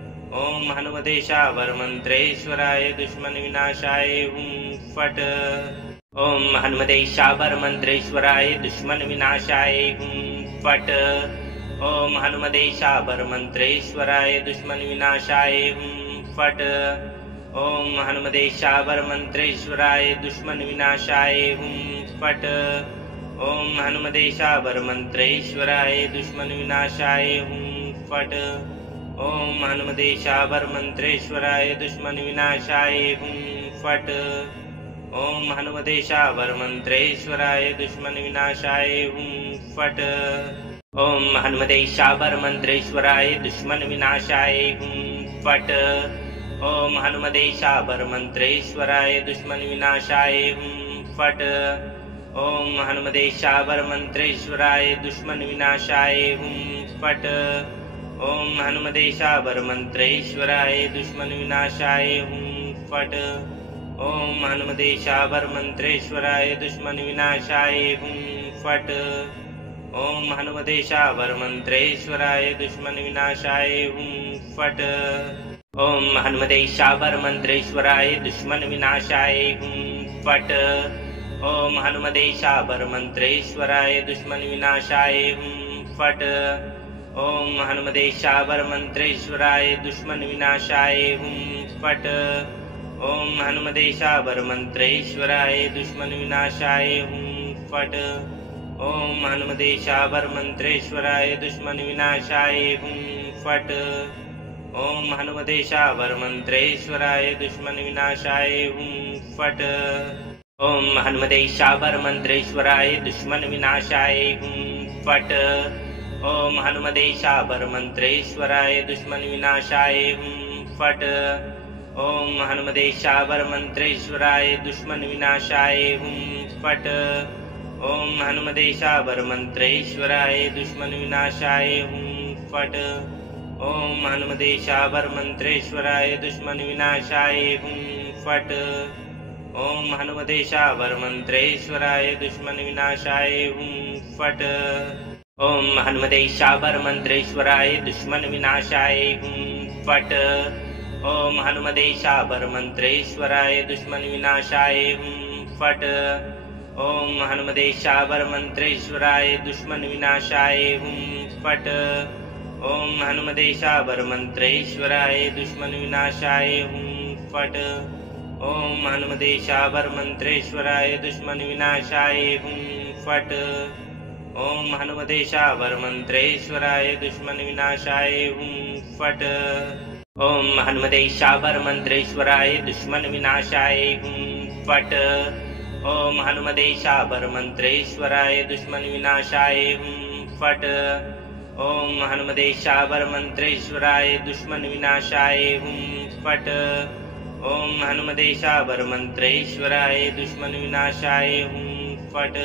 ओम हनुमदेशावर मंत्रेश्वराय दुश्मन विनाशाय हुम फट। ओम हनुमदेशावर मंत्रेश्वराय दुश्मन विनाशाय हुम फट। ओम हनुमदेशावर मंत्रेश्वराय दुश्मन विनाशाय हुम फट। ओम हनुमदेशावर मंत्रेश्वराय दुश्मन विनाशाय हुम फट। ओम हनुमदेशावर मंत्रेश्वराय दुश्मन विनाशाय हुम फट। ओम हनुमदेशावर मंत्रेश्वराय दुश्मन विनाशाय हुम फट। ओम हनुमदेशावर मंत्रेश्वराय दुश्मन विनाशाय हुम फट। ओम हनुमदेशावर मंत्रेश्वराय दुश्मन विनाशाय हुम फट। ओम हनुमदेशावर मंत्रेश्वराय दुश्मन विनाशाय हुम फट। ओम हनुमदेशावर मंत्रेश्वराय दुश्मन विनाशाय हुम फट। ओम हनुमदेशावर मंत्रेश्वराय दुश्मन विनाशाय हुम फट। ओम हनुमदेशावर मंत्रेश्वराय दुश्मन विनाशाय हुम फट। ओम हनुमदेशावर मंत्रेश्वराय दुश्मन विनाशाय हुम फट। ओम हनुमदेशावर मंत्रेश्वराय दुश्मन विनाशाय हुम फट। ओम हनुमदेशावर मंत्रेश्वराय दुश्मन विनाशाय हुम फट। ओम हनुमदेशावर मंत्रेश्वराय दुश्मन विनाशाय हुम फट। ओम हनुमदेशावर मंत्रेश्वराय दुश्मन विनाशाय हुम फट। ओम हनुमदेशावर मंत्रेश्वराय दुश्मन विनाशाय हुम फट। ओम हनुमदेशावर मंत्रेश्वराय दुश्मन विनाशाय हुम फट। ओम हनुमदेशावर मंत्रेश्वराय दुश्मन विनाशाय हुम फट। ओम हनुमदेशावर मंत्रेश्वराय दुश्मन विनाशाय हुम फट। ओम हनुमदेशावर मंत्रेश्वराय दुश्मन विनाशाय हुम फट। ओम हनुमदेशावर मंत्रेश्वराय दुश्मन विनाशाय हुम फट। ओम हनुमदेशावर मंत्रेश्वराय दुश्मन विनाशाय हुम फट। ओम हनुमते शाबर मंत्रेश्वराय दुश्मन विनाशाय हुं फट। ओम हनुमते शाबर मंत्रेश्वराय दुश्मन विनाशाय हुं फट। ओम हनुमते शाबर मंत्रेश्वराय दुश्मन विनाशाय हुं फट। ओम हनुमते शाबर मंत्रेश्वराय दुश्मन विनाशाय हुं फट। ओम हनुमते शाबर मंत्रेश्वराय दुश्मन विनाशाय हुं फट। ओम हनुमते शाबर मंत्रेश्वराय दुश्मन विनाशाय हुं फट। ओम हनुमते शाबर मंत्रेश्वराय दुश्मन विनाशाय हुं फट। ओम हनुमते शाबर मंत्रेश्वराय दुश्मन विनाशाय हुं फट। ओम हनुमते शाबर मंत्रेश्वराय दुश्मन विनाशाय हुं फट। ओम हनुमते शाबर मंत्रेश्वराय दुश्मन विनाशाय हुं फट।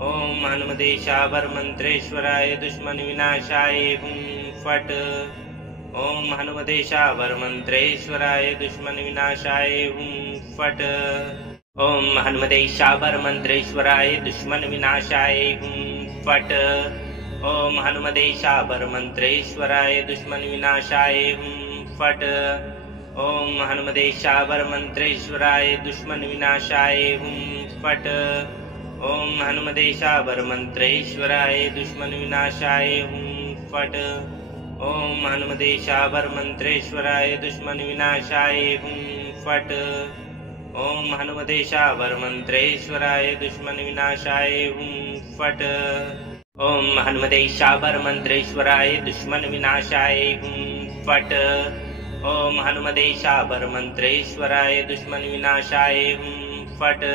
ओम हनुमते शाबर मंत्रेश्वराय दुश्मन विनाशाय हुं फट। ओम हनुमते शाबर मंत्रेश्वराय दुश्मन विनाशाय हुं फट। ओम हनुमते शाबर मंत्रेश्वराय दुश्मन विनाशाय हुं फट। ओम हनुमते शाबर मंत्रेश्वराय दुश्मन विनाशाय हुं फट। ओम हनुमते शाबर मंत्रेश्वराय दुश्मन विनाशाय हुं फट। ओम हनुमते शाबर मंत्रेश्वराय दुश्मन विनाशाय हुं फट। ओम हनुमते शाबर मंत्रेश्वराय दुश्मन विनाशाय हुं फट। ओम हनुमते शाबर मंत्रेश्वराय दुश्मन विनाशाय हुं फट। ओम हनुमते शाबर मंत्रेश्वराय दुश्मन विनाशाय हुं फट। ओम हनुमते शाबर मंत्रेश्वराय दुश्मन विनाशाय हुं फट। ओम हनुमते शाबर मंत्रेश्वराय दुश्मन विनाशाय हुं फट।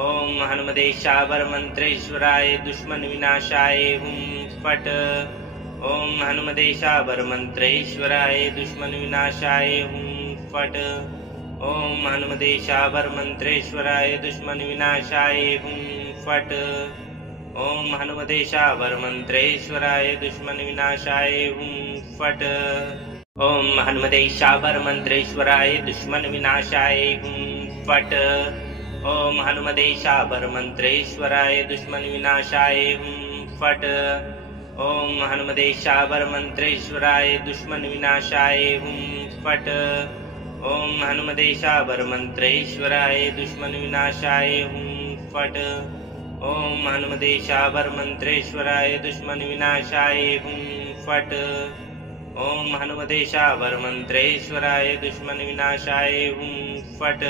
ओम हनुमते शाबर मंत्रेश्वराय दुश्मन विनाशाय हुं फट। ओम हनुमते शाबर मंत्रेश्वराय दुश्मन विनाशाय हुं फट। ओम हनुमते शाबर मंत्रेश्वराय दुश्मन विनाशाय हुं फट। ओम हनुमते शाबर मंत्रेश्वराय दुश्मन विनाशाय हुं फट। ओम हनुमते शाबर मंत्रेश्वराय दुश्मन विनाशाय हुं फट। ओम हनुमते शाबर मंत्रेश्वराय दुश्मन विनाशाय हुं फट। ओम हनुमते शाबर मंत्रेश्वराय दुश्मन विनाशाय हुं फट। ओम हनुमते शाबर मंत्रेश्वराय दुश्मन विनाशाय हुं फट। ओम हनुमते शाबर मंत्रेश्वराय दुश्मन विनाशाय हुं फट। ओम हनुमते शाबर मंत्रेश्वराय दुश्मन विनाशाय हुं फट।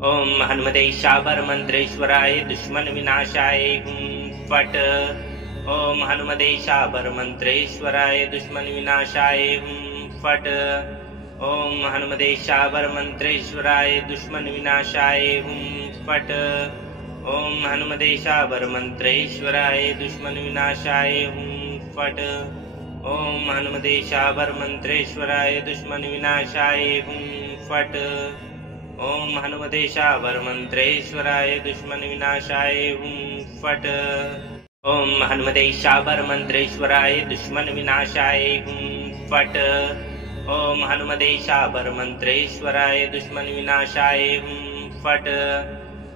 ओम हनुमते शाबर मंत्रेश्वराय दुश्मन विनाशाय हुं फट। ओम हनुमते शाबर मंत्रेश्वराय दुश्मन विनाशाय हुं फट। ओम हनुमते शाबर मंत्रेश्वराय दुश्मन विनाशाय हुं फट। ओम हनुमते शाबर मंत्रेश्वराय दुश्मन विनाशाय हुं फट। ओम हनुमते शाबर मंत्रेश्वराय दुश्मन विनाशाय हुं फट। ओम हनुमते शाबर मंत्रेश्वराय दुश्मन विनाशाय हुं फट। ओम हनुमते शाबर मंत्रेश्वराय दुश्मन विनाशाय हुं फट। ओम हनुमते शाबर मंत्रेश्वराय दुश्मन विनाशाय हुं फट।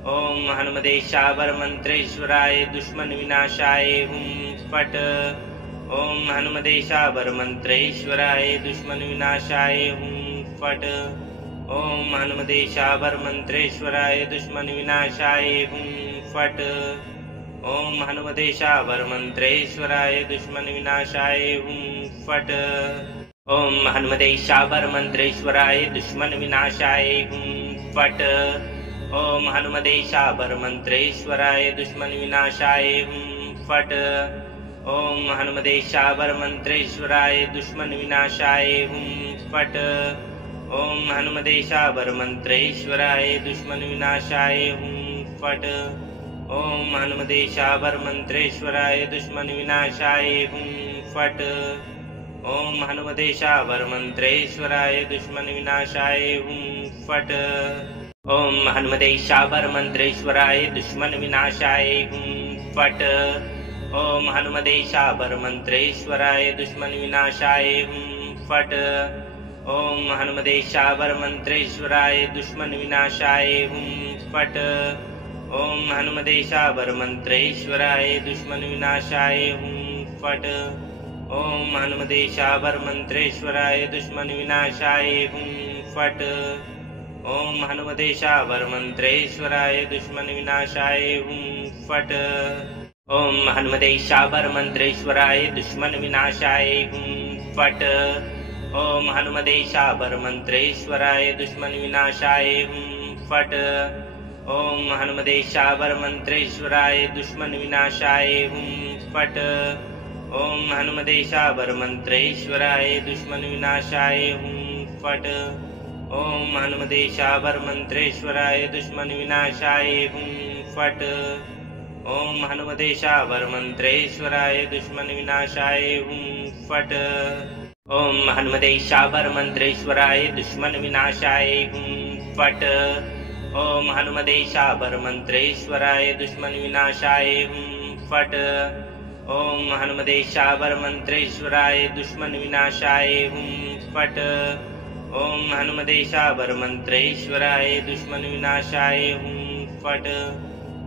ओम हनुमते शाबर मंत्रेश्वराय दुश्मन विनाशाय हुं फट। ओम हनुमते शाबर मंत्रेश्वराय दुश्मन विनाशाय हुं फट। ओम हनुमते शाबर मंत्रेश्वराय दुश्मन विनाशाय हुं फट। ओम हनुमते शाबर मंत्रेश्वराय दुश्मन विनाशाय हुं फट। ओम हनुमते शाबर मंत्रेश्वराय दुश्मन विनाशाय हुं फट। ओम हनुमते शाबर मंत्रेश्वराय दुश्मन विनाशाय हुं फट। ओम हनुमते शाबर मंत्रेश्वराय दुश्मन विनाशाय हुं फट। ओम हनुमते शाबर मंत्रेश्वराय दुश्मन विनाशाय हुं फट। ओम हनुमते शाबर मंत्रेश्वराय दुश्मन विनाशाय हुं फट। ओम हनुमते शाबर मंत्रेश्वराय दुश्मन विनाशाय हुं फट। ओम हनुमते शाबर मंत्रेश्वराय दुश्मन विनाशाय हुं फट। ओम हनुमते शाबर मंत्रेश्वराय दुश्मन विनाशाय हुं फट। ओम हनुमते शाबर मंत्रेश्वराय दुश्मन विनाशाय हुम फट। ओम हनुमते शाबर मंत्रेश्वराय दुश्मन विनाशाय हुम फट। ओम हनुमते शाबर मंत्रेश्वराय दुश्मन विनाशाय हुम फट। ओम हनुमते शाबर मंत्रेश्वराय दुश्मन विनाशाय हुम फट। ओम हनुमते शाबर मंत्रेश्वराय दुश्मन विनाशाय हुम फट। ओम हनुमते शाबर मंत्रेश्वराय दुश्मन विनाशाय हुम फट। ओम हनुमते शाबर मंत्रेश्वराय दुश्मन विनाशाय हुम फट। ओम हनुमते शाबर मंत्रेश्वराय दुश्मन विनाशाय हुम फट। ओम हनुमते शाबर मंत्रेश्वराय दुश्मन विनाशाय हुम फट। ओम हनुमते शाबर मंत्रेश्वराय दुश्मन विनाशाय हुम फट। ओम हनुमते शाबर मंत्रेश्वराय दुश्मन विनाशाय हुम फट। ओम हनुमते शाबर मंत्रेश्वराय दुश्मन विनाशाय हुम फट। ओम हनुमते शाबर मंत्रेश्वराय दुश्मन विनाशाय हुम फट। ओम हनुमते शाबर मंत्रेश्वराय दुश्मन विनाशाय हुम फट।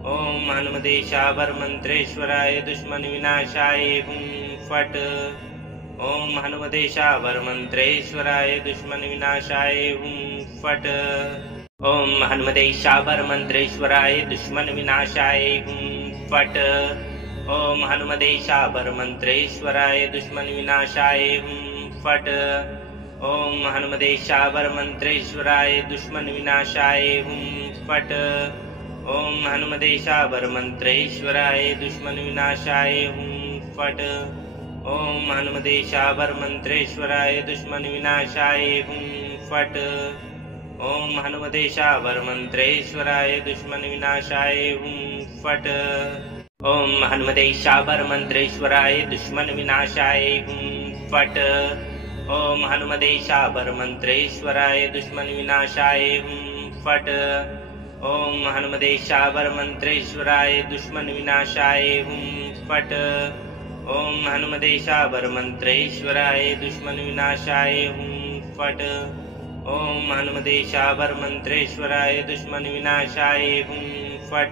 ओम हनुमते शाबर मंत्रेश्वराय दुश्मन विनाशाय हुम फट। ओम हनुमते शाबर मंत्रेश्वराय दुश्मन विनाशाय हुम फट। ओम हनुमते शाबर मंत्रेश्वराय दुश्मन विनाशाय हुम फट। ओम हनुमते शाबर मंत्रेश्वराय दुश्मन विनाशाय हुम फट। ओम हनुमते शाबर मंत्रेश्वराय दुश्मन विनाशाय हुम फट। ओम हनुमते शाबर मंत्रेश्वराय दुश्मन विनाशाय हुम फट। ओम हनुमते शाबर मंत्रेश्वराय दुश्मन विनाशाय हुम फट। ओम हनुमते शाबर मंत्रेश्वराय दुश्मन विनाशाय हुम फट। ओम हनुमते शाबर मंत्रेश्वराय दुश्मन विनाशाय हुम फट। ओम हनुमते शाबर मंत्रेश्वराय दुश्मन विनाशाय हुम फट। ओम हनुमते शाबर मंत्रेश्वराय दुश्मन विनाशाय हुम फट। ओम हनुमते शाबर मंत्रेश्वराय दुश्मन विनाशाय हुम फट। ओम हनुमते शाबर मंत्रेश्वराय दुश्मन विनाशाय हुम फट।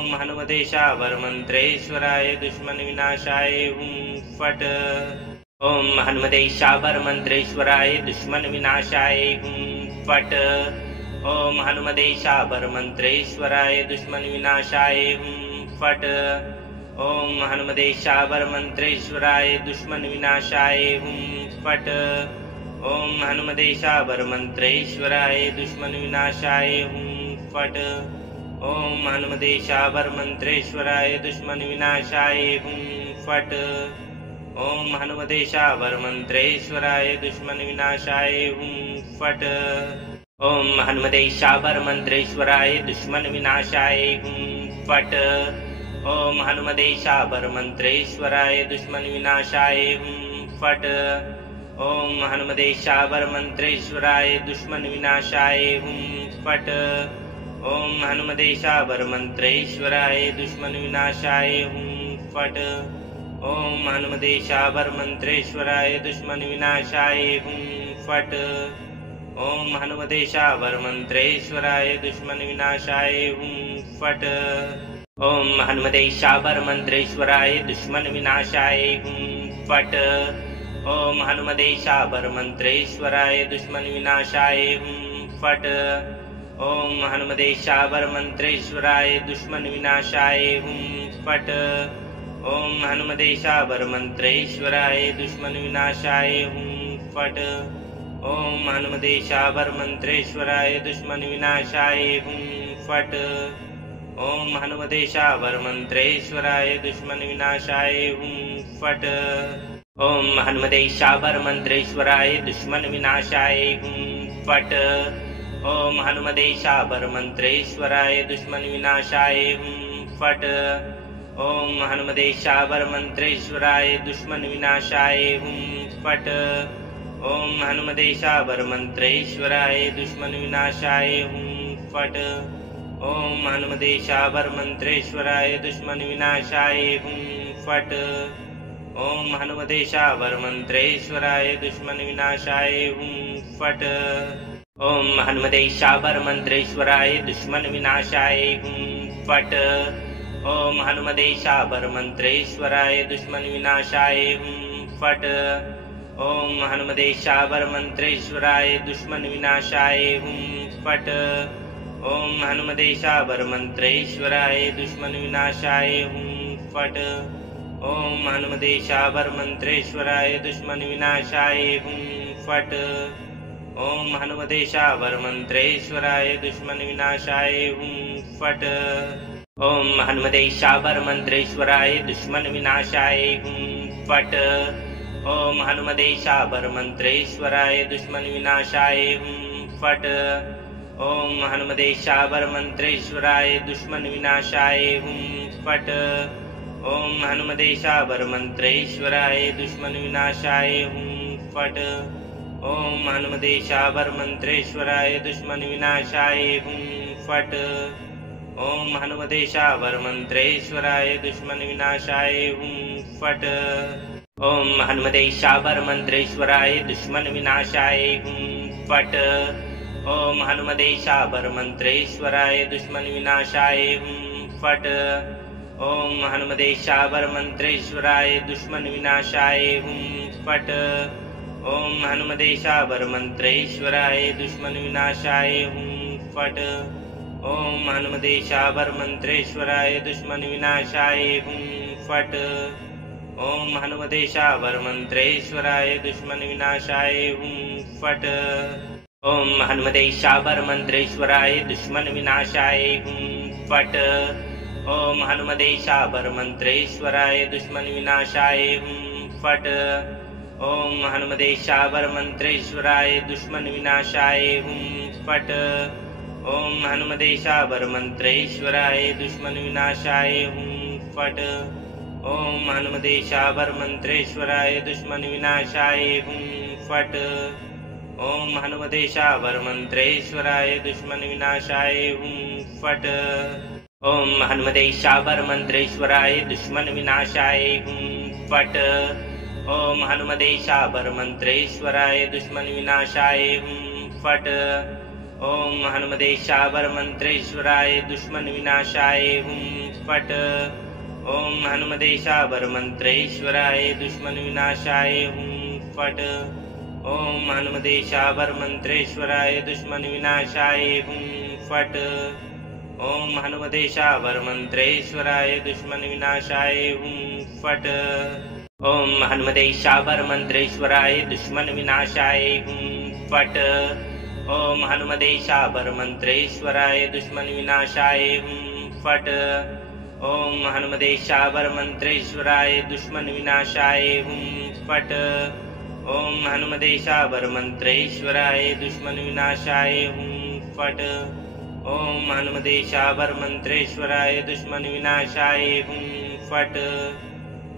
ओम हनुमते शाबर मंत्रेश्वराय दुश्मन विनाशाय हुम फट। ओम हनुमते शाबर मंत्रेश्वराय दुश्मन विनाशाय हुम फट। ओम हनुमते शाबर मंत्रेश्वराय दुश्मन विनाशाय हुम फट। ओम हनुमते शाबर मंत्रेश्वराय दुश्मन विनाशाय हुम फट। ओम हनुमते शाबर मंत्रेश्वराय दुश्मन विनाशाय हुम फट। ओम हनुमते शाबर मंत्रेश्वराय दुश्मन विनाशाय हुम फट। ओम हनुमते शाबर मंत्रेश्वराय दुश्मन विनाशाय हुम फट। ओम हनुमते शाबर मंत्रेश्वराय दुश्मन विनाशाय हुम फट। ओम हनुमते शाबर मंत्रेश्वराय दुश्मन विनाशाय हुम फट। ओम हनुमते शाबर मंत्रेश्वराय दुश्मन विनाशाय हुम फट। ओम हनुमते शाबर मंत्रेश्वराय दुश्मन विनाशाय हुम फट। ओम हनुमते शाबर मंत्रेश्वराय दुश्मन विनाशाय हुम फट। ओम हनुमते शाबर मंत्रेश्वराय दुश्मन विनाशाय हुम फट। ओम हनुमते शाबर मंत्रेश्वराय दुश्मन विनाशाय हुम फट। ओम हनुमते शाबर मंत्रेश्वराय दुश्मन विनाशाय हुम फट। ओम हनुमते शाबर मंत्रेश्वराय दुश्मन विनाशाय हुम फट। ओम हनुमते शाबर मंत्रेश्वराय दुश्मन विनाशाय हुम फट। ओम हनुमते शाबर मंत्रेश्वराय दुश्मन विनाशाय हुम फट। ओम हनुमते शाबर मंत्रेश्वराय दुश्मन विनाशाय हुम फट। ओम हनुमते शाबर मंत्रेश्वराय दुश्मन विनाशाय हुम फट। ओम हनुमते शाबर मंत्रेश्वराय दुश्मन विनाशाय हुम फट। ओम हनुमते शाबर मंत्रेश्वराय दुश्मन विनाशाय हुम फट। ओम हनुमते शाबर मंत्रेश्वराय दुश्मन विनाशाय हुम फट। ओम हनुमते शाबर मंत्रेश्वराय दुश्मन विनाशाय हुम फट। ओम हनुमते शाबर मंत्रेश्वराय दुश्मन विनाशाय हुं फट। ओम हनुमते शाबर मंत्रेश्वराय दुश्मन विनाशाय हुं फट। ओम हनुमते शाबर मंत्रेश्वराय दुश्मन विनाशाय हुं फट। ओम हनुमते शाबर मंत्रेश्वराय दुश्मन विनाशाय हुं फट। ओम हनुमते शाबर मंत्रेश्वराय दुश्मन विनाशाय हुं फट। ओम हनुमते शाबर मंत्रेश्वराय दुश्मन विनाशाय हुं फट। ओम हनुमते शाबर मंत्रेश्वराय दुश्मन विनाशाय हुं फट। ओम हनुमते शाबर मंत्रेश्वराय दुश्मन विनाशाय हुं फट। ओम हनुमते शाबर मंत्रेश्वराय दुश्मन विनाशाय हुं फट। ओम हनुमते शाबर मंत्रेश्वराय दुश्मन विनाशाय हुं फट। ओम हनुमते शाबर मंत्रेश्वराय दुश्मन विनाशाय हुं फट। ओम हनुमते शाबर मंत्रेश्वराय दुश्मन विनाशाय हुं फट। ओम हनुमते शाबर मंत्रेश्वराय दुश्मन विनाशाय हुं फट। ओम हनुमते शाबर मंत्रेश्वराय दुश्मन विनाशाय हुं फट। ओम हनुमते शाबर मंत्रेश्वराय दुश्मन विनाशाय हुं फट। ओम हनुमते शाबर मंत्रेश्वराय दुश्मन विनाशाय हुं फट। ओम हनुमते शाबर मंत्रेश्वराय दुश्मन विनाशाय हुं फट। ओम हनुमते शाबर मंत्रेश्वराय दुश्मन विनाशाय हुं फट। ओम हनुमते शाबर मंत्रेश्वराय दुश्मन विनाशाय हुं फट। ओम हनुमते शाबर मंत्रेश्वराय दुश्मन विनाशाय हुं फट। ओम हनुमते शाबर मंत्रेश्वराय दुश्मन विनाशाय हुं फट। ओम हनुमते शाबर मंत्रेश्वराय दुश्मन विनाशाय हुं फट। ओम हनुमते शाबर मंत्रेश्वराय दुश्मन विनाशाय हुं फट। ओम हनुमते शाबर मंत्रेश्वराय दुश्मन विनाशाय हुं फट। ओम हनुमते शाबर मंत्रेश्वराय दुश्मन विनाशाय हुं फट। ओम हनुमते शाबर मंत्रेश्वराय दुश्मन विनाशाय हुं फट। ओम हनुमते शाबर मंत्रेश्वराय दुश्मन विनाशाय हुं फट। ओम हनुमते शाबर मंत्रेश्वराय दुश्मन विनाशाय हुं फट। ओम हनुमते शाबर मंत्रेश्वराय दुश्मन विनाशाय हुं फट। ओम हनुमते शाबर मंत्रेश्वराय दुश्मन विनाशाय हुं फट। ओम हनुमते शाबर मंत्रेश्वराय दुश्मन विनाशाय हुं फट। ओम हनुमते शाबर मंत्रेश्वराय दुश्मन विनाशाय हुं फट। ओम हनुमते शाबर मंत्रेश्वराय दुश्मन विनाशाय हुं फट। ओम हनुमते शाबर मंत्रेश्वराय दुश्मन विनाशाय हुं फट। ओम हनुमते शाबर मंत्रेश्वराय दुश्मन विनाशाय हुं फट। ओम हनुमते शाबर मंत्रेश्वराय दुश्मन विनाशाय हुं फट।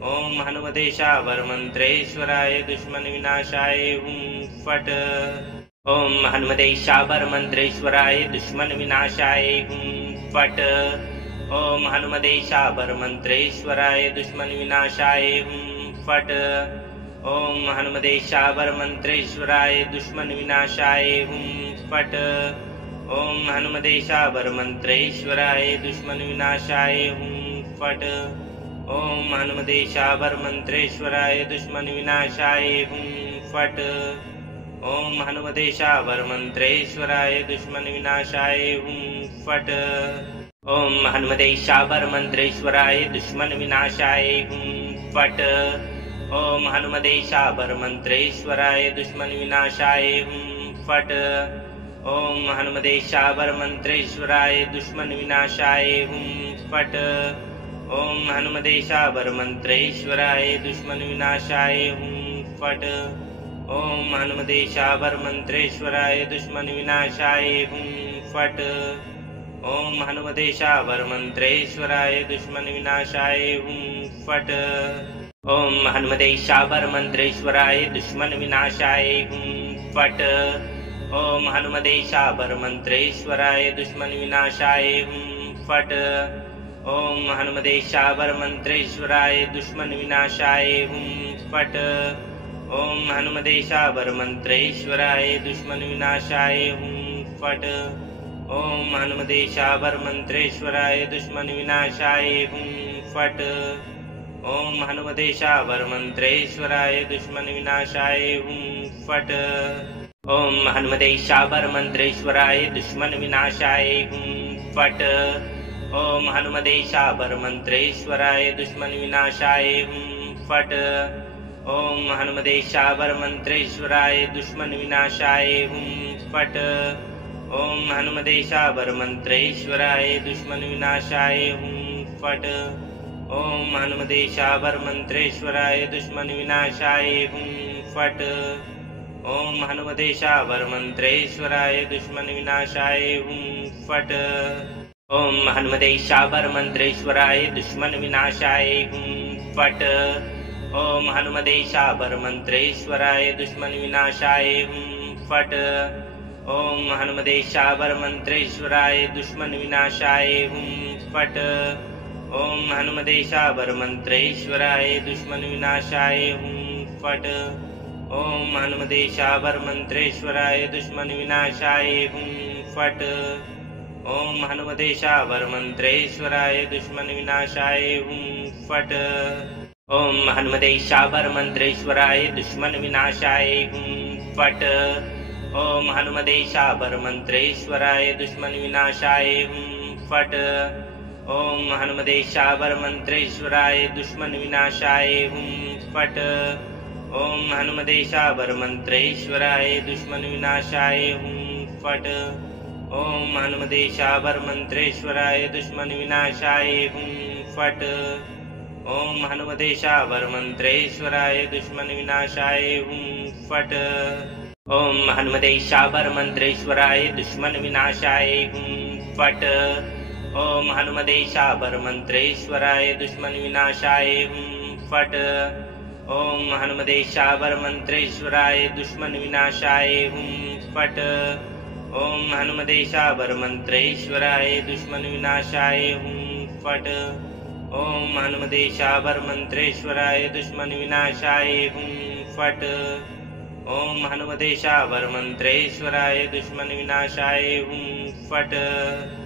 ओम हनुमते शाबर मंत्रेश्वराय दुश्मन विनाशाय हुं फट। ओम हनुमते शाबर मंत्रेश्वराय दुश्मन विनाशाय हुं फट। ओम हनुमते शाबर मंत्रेश्वराय दुश्मन विनाशाय हुं फट। ओम हनुमते शाबर मंत्रेश्वराय दुश्मन विनाशाय हुं फट। ओम हनुमते शाबर मंत्रेश्वराय दुश्मन विनाशाय हुं फट। ओम हनुमते शाबर मंत्रेश्वराय दुश्मन विनाशाय हुं फट। ओम हनुमते शाबर मंत्रेश्वराय दुश्मन विनाशाय हुं फट। ओम हनुमते शाबर मंत्रेश्वराय दुश्मन विनाशाय हुं फट। ओम हनुमते शाबर मंत्रेश्वराय दुश्मन विनाशाय हुं फट। ओम हनुमते शाबर मंत्रेश्वराय दुश्मन विनाशाय हुं फट। ओम हनुमते शाबर मंत्रेश्वराय दुश्मन विनाशाय हुं फट। ओम हनुमते शाबर मंत्रेश्वराय दुश्मन विनाशाय हुं फट। ओम हनुमते शाबर मंत्रेश्वराय दुश्मन विनाशाय हुं फट। ओम हनुमते शाबर मंत्रेश्वराय दुश्मन विनाशाय हुं फट। ओम हनुमते शाबर मंत्रेश्वराय दुश्मन विनाशाय हुं फट। ओम हनुमदेशावर मंत्रेश्वराय दुश्मन विनाशाय हुम फट। ओम हनुमदेशावर मंत्रेश्वराय दुश्मन विनाशाय हुम फट। ओम हनुमदेशावर मंत्रेश्वराय दुश्मन विनाशाय हुम फट। ओम हनुमदेशावर मंत्रेश्वराय दुश्मन विनाशाय हुम फट। ओम हनुमदेशावर मंत्रेश्वराय दुश्मन विनाशाय हुम फट। ओम हनुमदेशावर मंत्रेश्वराय दुश्मन विनाशाय हुम फट। ओम हनुमदेशावर मंत्रेश्वराय दुश्मन विनाशाय हुम फट। ओम हनुमदेशावर मंत्रेश्वराय दुश्मन विनाशाय हुम फट। ओम हनुमदेशावर मंत्रेश्वराय दुश्मन विनाशाय हुम फट। ओम हनुमदेशावर मंत्रेश्वराय दुश्मन विनाशाय हुम फट। ओम हनुमदेशावर मंत्रेश्वराय दुश्मन विनाशाय हुम फट। ओम हनुमदेशावर मंत्रेश्वराय दुश्मन विनाशाय हुम फट। ओम हनुमदेशावर मंत्रेश्वराय दुश्मन विनाशाय हुम फट। ओम हनुमदेशावर मंत्रेश्वराय दुश्मन विनाशाय हुम फट। ओम हनुमदेशावर मंत्रेश्वराय दुश्मन विनाशाय हुम फट। ओम हनुमदेशावर मंत्रेश्वराय दुश्मन विनाशाय हुम फट। ओम हनुमदेशावर मंत्रेश्वराय दुश्मन विनाशाय हुम फट। ओम हनुमदेशावर मंत्रेश्वराय दुश्मन विनाशाय हुम फट। ओम हनुमदेशावर मंत्रेश्वराय दुश्मन विनाशाय हुम फट। ओम हनुमदेशावर मंत्रेश्वराय दुश्मन विनाशाय हुम फट। ओम हनुमदेशावर मंत्रेश्वराय दुश्मन विनाशाय हुम फट। ओम हनुमदेशावर मंत्रेश्वराय दुश्मन विनाशाय हुम फट। ओम हनुमदेशावर मंत्रेश्वराय दुश्मन विनाशाय हुम फट। ओम हनुमदेशावर मंत्रेश्वराय दुश्मन विनाशाय हुम फट। ओम हनुमदेशावर मंत्रेश्वराय दुश्मन विनाशाय हुम फट। ओम हनुमदेशावर मंत्रेश्वराय दुश्मन विनाशाय हुम फट। ओम हनुमदेशावर मंत्रेश्वराय दुश्मन विनाशाय हुम फट। ओम हनुमदेशावर मंत्रेश्वराय दुश्मन विनाशाय हुम फट।